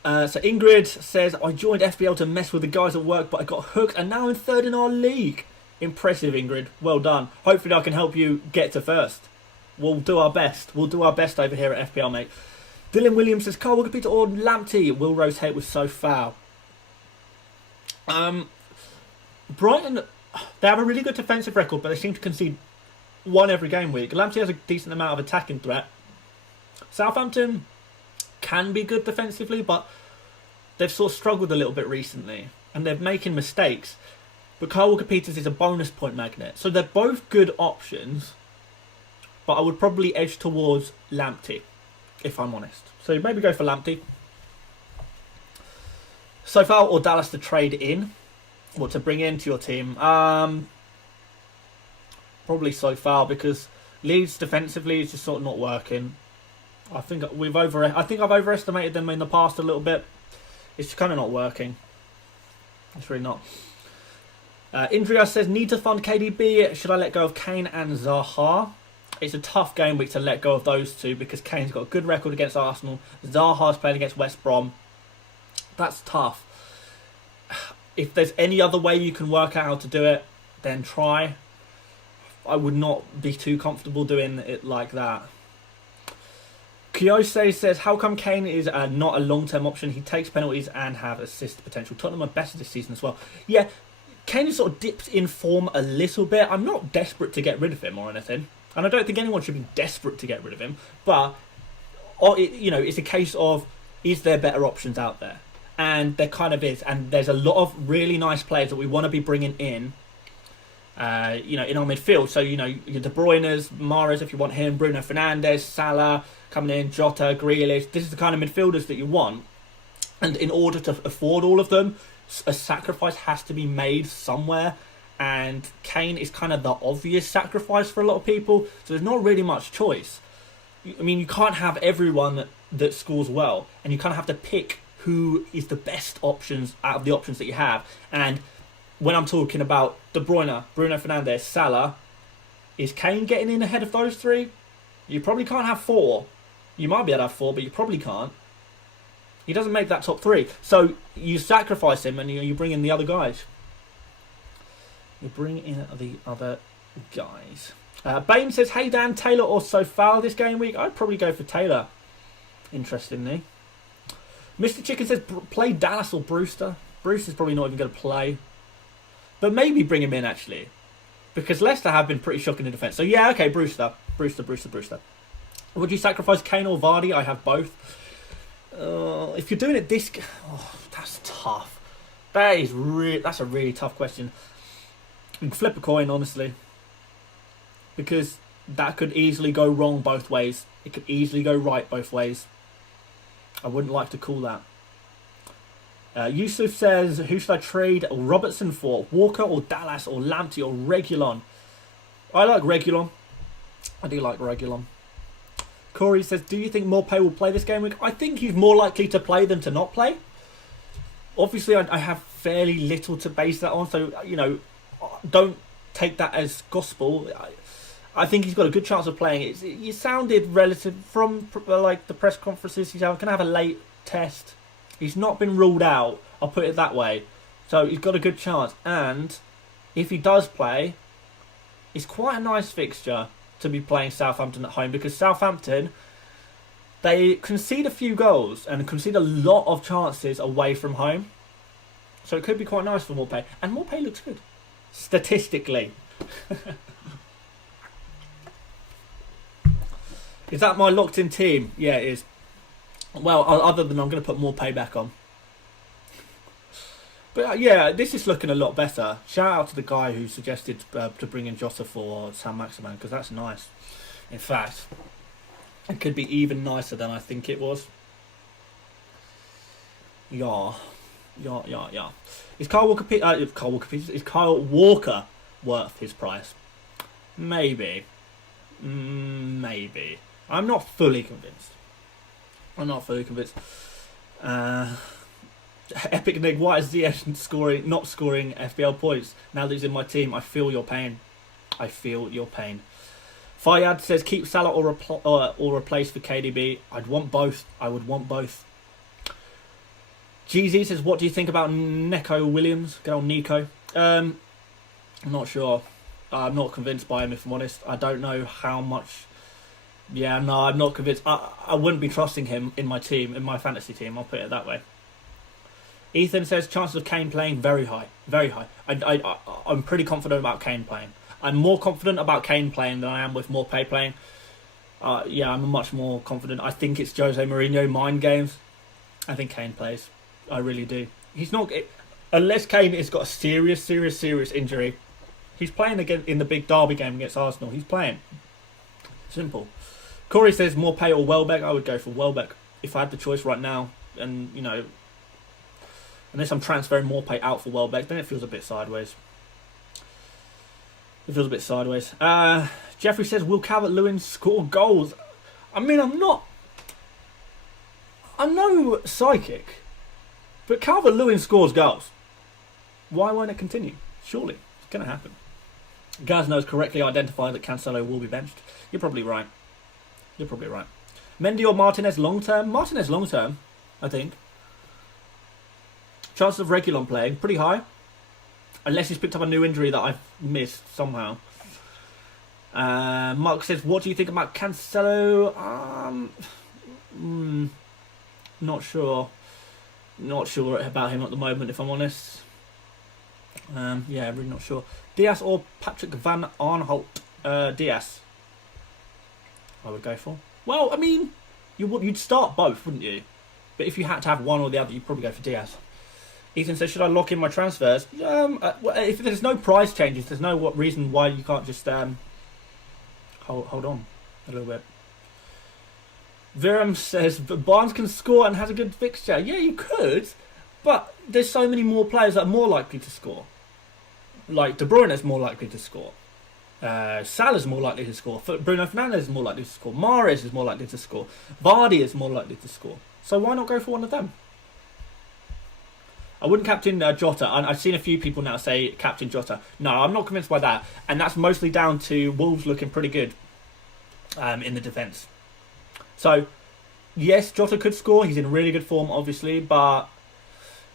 So Ingrid says, I joined FPL to mess with the guys at work, but I got hooked and now I'm third in our league. Impressive, Ingrid. Well done. Hopefully I can help you get to first. We'll do our best. We'll do our best over here at FPL, mate. Dylan Williams says, Carl Goalkeeper or Lamptey. Will Rose hate was so foul. Brighton, they have a really good defensive record, but they seem to concede one every game week. Lamptey has a decent amount of attacking threat. Southampton can be good defensively, but they've sort of struggled a little bit recently, and they're making mistakes. But Kyle Walker-Peters is a bonus point magnet, so they're both good options, but I would probably edge towards Lamptey, if I'm honest. So maybe go for Lamptey. Sofal or Dallas to trade in, or to bring into your team. Probably Sofal, because Leeds defensively is just sort of not working. I think I've overestimated them in the past a little bit. It's kind of not working. It's really not. Indria says, need to fund KDB. Should I let go of Kane and Zaha? It's a tough game week to let go of those two because Kane's got a good record against Arsenal. Zaha's playing against West Brom. That's tough. If there's any other way you can work out how to do it, then try. I would not be too comfortable doing it like that. Kiyose says, how come Kane is not a long-term option? He takes penalties and have assist potential. Tottenham are better this season as well. Yeah, Kane has sort of dipped in form a little bit. I'm not desperate to get rid of him or anything. And I don't think anyone should be desperate to get rid of him. But, it's a case of, is there better options out there? And there kind of is. And there's a lot of really nice players that we want to be bringing in, in our midfield. So, your De Bruyne's, Mahrez if you want him, Bruno Fernandes, Salah coming in, Jota, Grealish. This is the kind of midfielders that you want. And in order to afford all of them, a sacrifice has to be made somewhere. And Kane is kind of the obvious sacrifice for a lot of people. So there's not really much choice. I mean, you can't have everyone that scores well. And you kind of have to pick who is the best options out of the options that you have. And when I'm talking about De Bruyne, Bruno Fernandes, Salah, is Kane getting in ahead of those three? You probably can't have four. You might be able to have four, but you probably can't. He doesn't make that top three. So you sacrifice him and you bring in the other guys. You bring in the other guys. Bain says, hey Dan, Taylor or Sofal this game week? I'd probably go for Taylor, interestingly. Mr. Chicken says, play Dallas or Brewster. Brewster's probably not even going to play. But maybe bring him in, actually. Because Leicester have been pretty shocking in defence. So yeah, okay, Brewster. Would you sacrifice Kane or Vardy? I have both. If you're doing it this... that's tough. That's a really tough question. You can flip a coin, honestly. Because that could easily go wrong both ways. It could easily go right both ways. I wouldn't like to call that. Yusuf says, who should I trade Robertson for? Walker or Dallas or Lamptey or Reguilon? I like Reguilon. I do like Reguilon. Corey says, do you think Morpay will play this game week? I think he's more likely to play than to not play. Obviously, I have fairly little to base that on. So, don't take that as gospel. I think he's got a good chance of playing. You sounded relative from like the press conferences. He's going to have a late test. He's not been ruled out. I'll put it that way. So he's got a good chance. And if he does play, it's quite a nice fixture to be playing Southampton at home, because Southampton, they concede a few goals and concede a lot of chances away from home. So it could be quite nice for Morpay. And Morpay looks good, statistically. Is that my locked-in team? Yeah, it is. Well, other than I'm going to put Morpay back on. But yeah, this is looking a lot better. Shout out to the guy who suggested to bring in Jota for San Maximan, because that's nice. In fact, it could be even nicer than I think it was. Yeah. Is Kyle Walker is Kyle Walker worth his price? Maybe. Maybe. I'm not fully convinced. Epic Nick, why is ZS not scoring FPL points? Now that he's in my team, I feel your pain. Fayyad says keep Salah or replace for KDB. I'd want both. I would want both. GZ says, what do you think about Neco Williams? Good old Nico. I'm not sure. I'm not convinced by him, if I'm honest. I don't know how much. Yeah, no, I'm not convinced. I wouldn't be trusting him in my team, in my fantasy team. I'll put it that way. Ethan says chances of Kane playing very high, very high. I'm pretty confident about Kane playing. I'm more confident about Kane playing than I am with Morpay playing. Yeah, I'm much more confident. I think it's Jose Mourinho mind games. I think Kane plays. I really do. He's not, unless Kane has got a serious injury. He's playing again in the big derby game against Arsenal. He's playing. Simple. Corey says Morpay or Welbeck. I would go for Welbeck if I had the choice right now. And, you know, unless I'm transferring Morpay out for Welbeck, then it feels a bit sideways. Jeffrey says, will Calvert-Lewin score goals? I mean, I'm no psychic, but Calvert-Lewin scores goals. Why won't it continue? Surely, it's going to happen. Gaz knows correctly identified that Cancelo will be benched. You're probably right. Mendy or Martinez long-term? Martinez long-term, I think. Chances of Reguilon playing, pretty high. Unless he's picked up a new injury that I've missed somehow. Mark says, what do you think about Cancelo? Not sure. Not sure about him at the moment, if I'm honest. Yeah, really not sure. Diaz or Patrick Van Arnholt? Diaz. I would go for. Well, I mean, you'd start both, wouldn't you? But if you had to have one or the other, you'd probably go for Diaz. Ethan says, should I lock in my transfers? If there's no price changes, there's no reason why you can't just hold on a little bit. Viram says, but Barnes can score and has a good fixture. Yeah, you could, but there's so many more players that are more likely to score. Like De Bruyne is more likely to score. Salah's more likely to score. Bruno Fernandes is more likely to score. Mahrez is more likely to score. Vardy is more likely to score. So why not go for one of them? I wouldn't captain Jota. I've seen a few people now say captain Jota. No, I'm not convinced by that. And that's mostly down to Wolves looking pretty good in the defence. So, yes, Jota could score. He's in really good form, obviously. But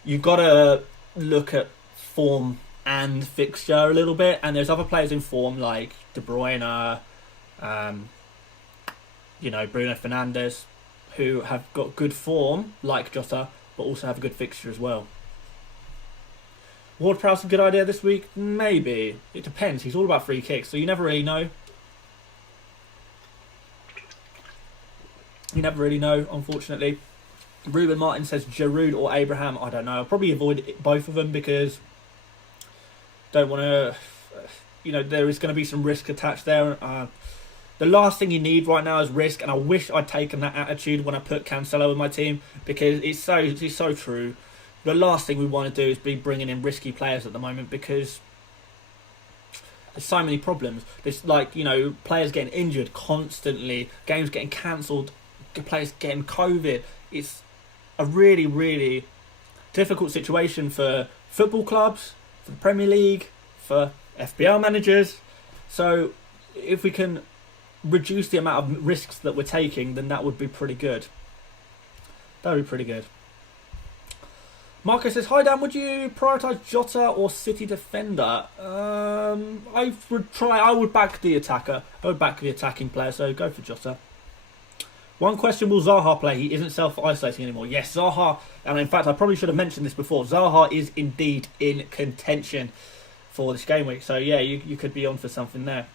you've got to look at form and fixture a little bit. And there's other players in form like De Bruyne, Bruno Fernandes, who have got good form, like Jota, but also have a good fixture as well. Ward-Prowse a good idea this week? Maybe. It depends. He's all about free kicks, so you never really know. Unfortunately. Ruben Martin says Giroud or Abraham. I don't know. I'll probably avoid both of them because don't want to... there is going to be some risk attached there. The last thing you need right now is risk, and I wish I'd taken that attitude when I put Cancelo in my team, because it's so true. The last thing we want to do is be bringing in risky players at the moment, because there's so many problems. There's players getting injured constantly, games getting cancelled, players getting COVID. It's a really, really difficult situation for football clubs, for the Premier League, for FPL managers. So if we can reduce the amount of risks that we're taking, then that would be pretty good. That would be pretty good. Marco says, hi Dan, would you prioritise Jota or City defender? I would back the attacker. I would back the attacking player, so go for Jota. One question, will Zaha play? He isn't self-isolating anymore. Yes, Zaha, and in fact I probably should have mentioned this before, Zaha is indeed in contention for this game week. So yeah, you could be on for something there.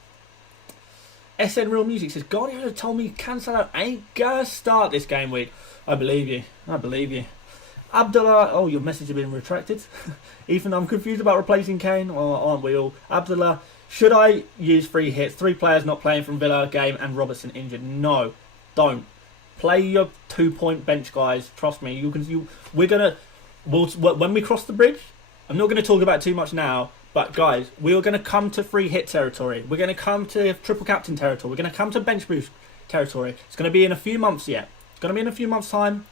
SN Real Music says, Guardiola told me Cancelo ain't gonna start this game week. I believe you. I believe you. Abdullah, oh, your message has been retracted. Ethan, I'm confused about replacing Kane. Well, aren't we all? Abdullah, should I use free hits? 3 players not playing from Villa game and Robertson injured. No, don't. Play your 2-point bench, guys. Trust me. When we cross the bridge, I'm not going to talk about it too much now, but guys, we are going to come to free hit territory. We're going to come to triple captain territory. We're going to come to bench boost territory. It's going to be in a few months yet. It's going to be in a few months' time.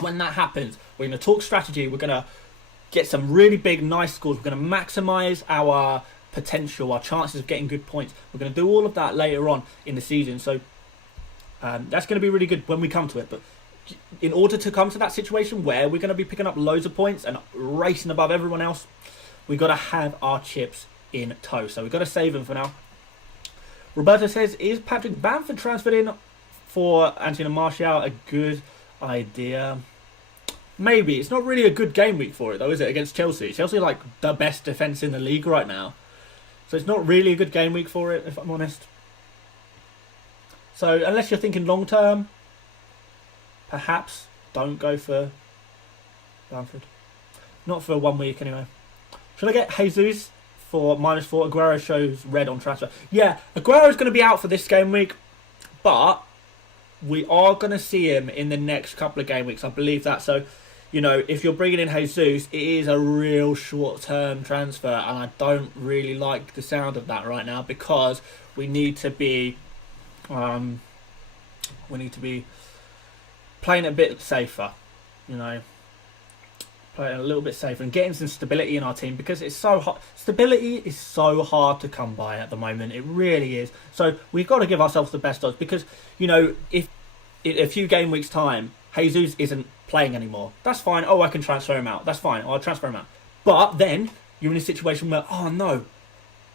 When that happens, we're going to talk strategy. We're going to get some really big, nice scores. We're going to maximise our potential, our chances of getting good points. We're going to do all of that later on in the season. So that's going to be really good when we come to it. But in order to come to that situation where we're going to be picking up loads of points and racing above everyone else, we've got to have our chips in tow. So we've got to save them for now. Roberto says, is Patrick Bamford transferred in for Anthony Martial a good idea? Maybe. It's not really a good game week for it though, is it, against Chelsea? Chelsea are like the best defence in the league right now. So it's not really a good game week for it, if I'm honest. So unless you're thinking long term, perhaps don't go for Bamford. Not for 1 week anyway. Should I get Jesus for -4? Aguero shows red on transfer. Yeah, Aguero's going to be out for this game week, but we are going to see him in the next couple of game weeks. I believe that. So, you know, if you're bringing in Jesus, it is a real short-term transfer, and I don't really like the sound of that right now because we need to be, playing a bit safer, you know, playing a little bit safer and getting some stability in our team because it's so hard. Stability is so hard to come by at the moment. It really is. So we've got to give ourselves the best odds because, you know, if in a few game weeks' time, Jesus isn't playing anymore, that's fine. Oh, I can transfer him out. That's fine. I'll transfer him out. But then you're in a situation where, oh no,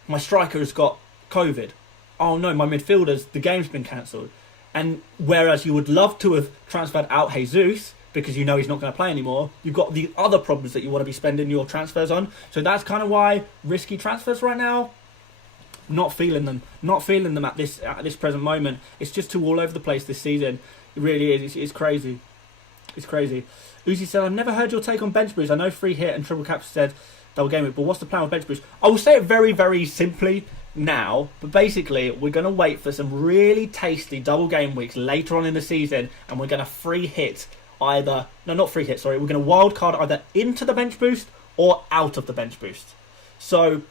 my striker has got COVID. Oh no, my midfielders, the game's been cancelled. And whereas you would love to have transferred out Jesus because you know he's not going to play anymore, you've got the other problems that you want to be spending your transfers on. So that's kind of why risky transfers right now, not feeling them at this present moment. It's just too all over the place this season. It really is. It's crazy. It's crazy. Uzi said, I've never heard your take on bench boost. I know free hit and triple cap said double game week, but what's the plan with bench boost? I will say it very, very simply now, but basically we're going to wait for some really tasty double game weeks later on in the season, and we're going to free hit we're going to wild card either into the bench boost or out of the bench boost. So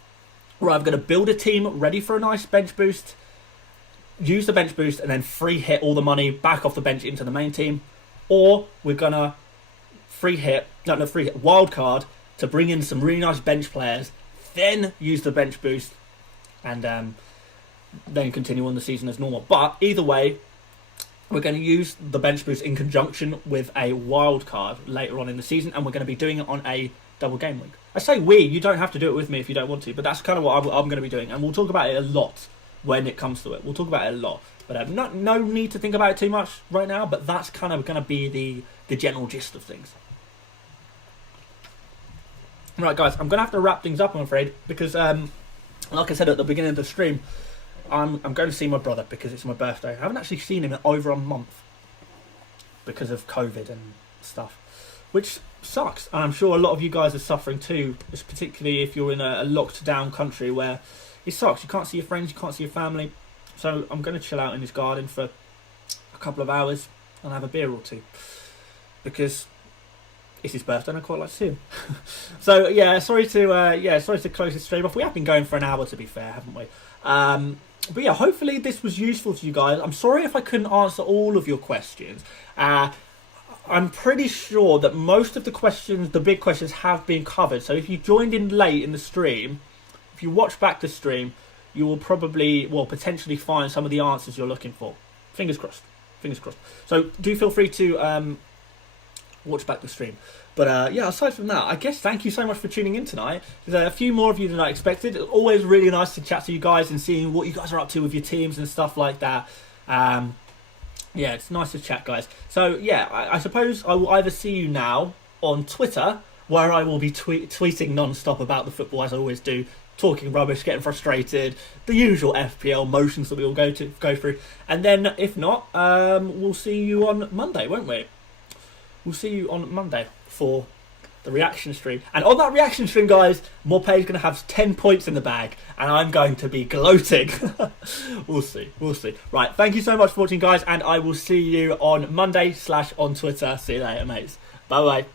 we're either going to build a team ready for a nice bench boost, use the bench boost, and then free hit all the money back off the bench into the main team, or we're going to wild card to bring in some really nice bench players, then use the bench boost, and then continue on the season as normal. But either way, we're going to use the bench boost in conjunction with a wild card later on in the season, and we're going to be doing it on a double game week. I say you don't have to do it with me if you don't want to, but that's kind of what I'm going to be doing, and we'll talk about it a lot when it comes to it. We'll talk about it a lot, but no need to think about it too much right now, but that's kind of going to be the general gist of things. Right, guys, I'm going to have to wrap things up, I'm afraid, because like I said at the beginning of the stream, I'm going to see my brother because it's my birthday. I haven't actually seen him in over a month because of COVID and stuff, which sucks. And I'm sure a lot of you guys are suffering too, particularly if you're in a locked down country where it sucks. You can't see your friends, you can't see your family. So I'm going to chill out in his garden for a couple of hours and have a beer or two because it's his birthday and I quite like to see him. So yeah, sorry to close this stream off. We have been going for an hour, to be fair, haven't we? But yeah, hopefully this was useful to you guys. I'm sorry if I couldn't answer all of your questions. I'm pretty sure that most of the questions, the big questions, have been covered. So if you joined in late in the stream, if you watch back the stream, you will probably, well, potentially find some of the answers you're looking for. Fingers crossed. Fingers crossed. So do feel free to watch back the stream. But yeah, aside from that, I guess thank you so much for tuning in tonight. There's a few more of you than I expected. Always really nice to chat to you guys and seeing what you guys are up to with your teams and stuff like that. Yeah, it's nice to chat, guys. So yeah, I suppose I will either see you now on Twitter, where I will be tweeting non-stop about the football as I always do, talking rubbish, getting frustrated, the usual FPL motions that we all go through. And then if not, we'll see you on Monday, won't we? We'll see you on Monday for the reaction stream. And on that reaction stream, guys, Morpay's going to have 10 points in the bag, and I'm going to be gloating. We'll see. We'll see. Right, thank you so much for watching, guys, and I will see you on Monday / on Twitter. See you later, mates. Bye-bye.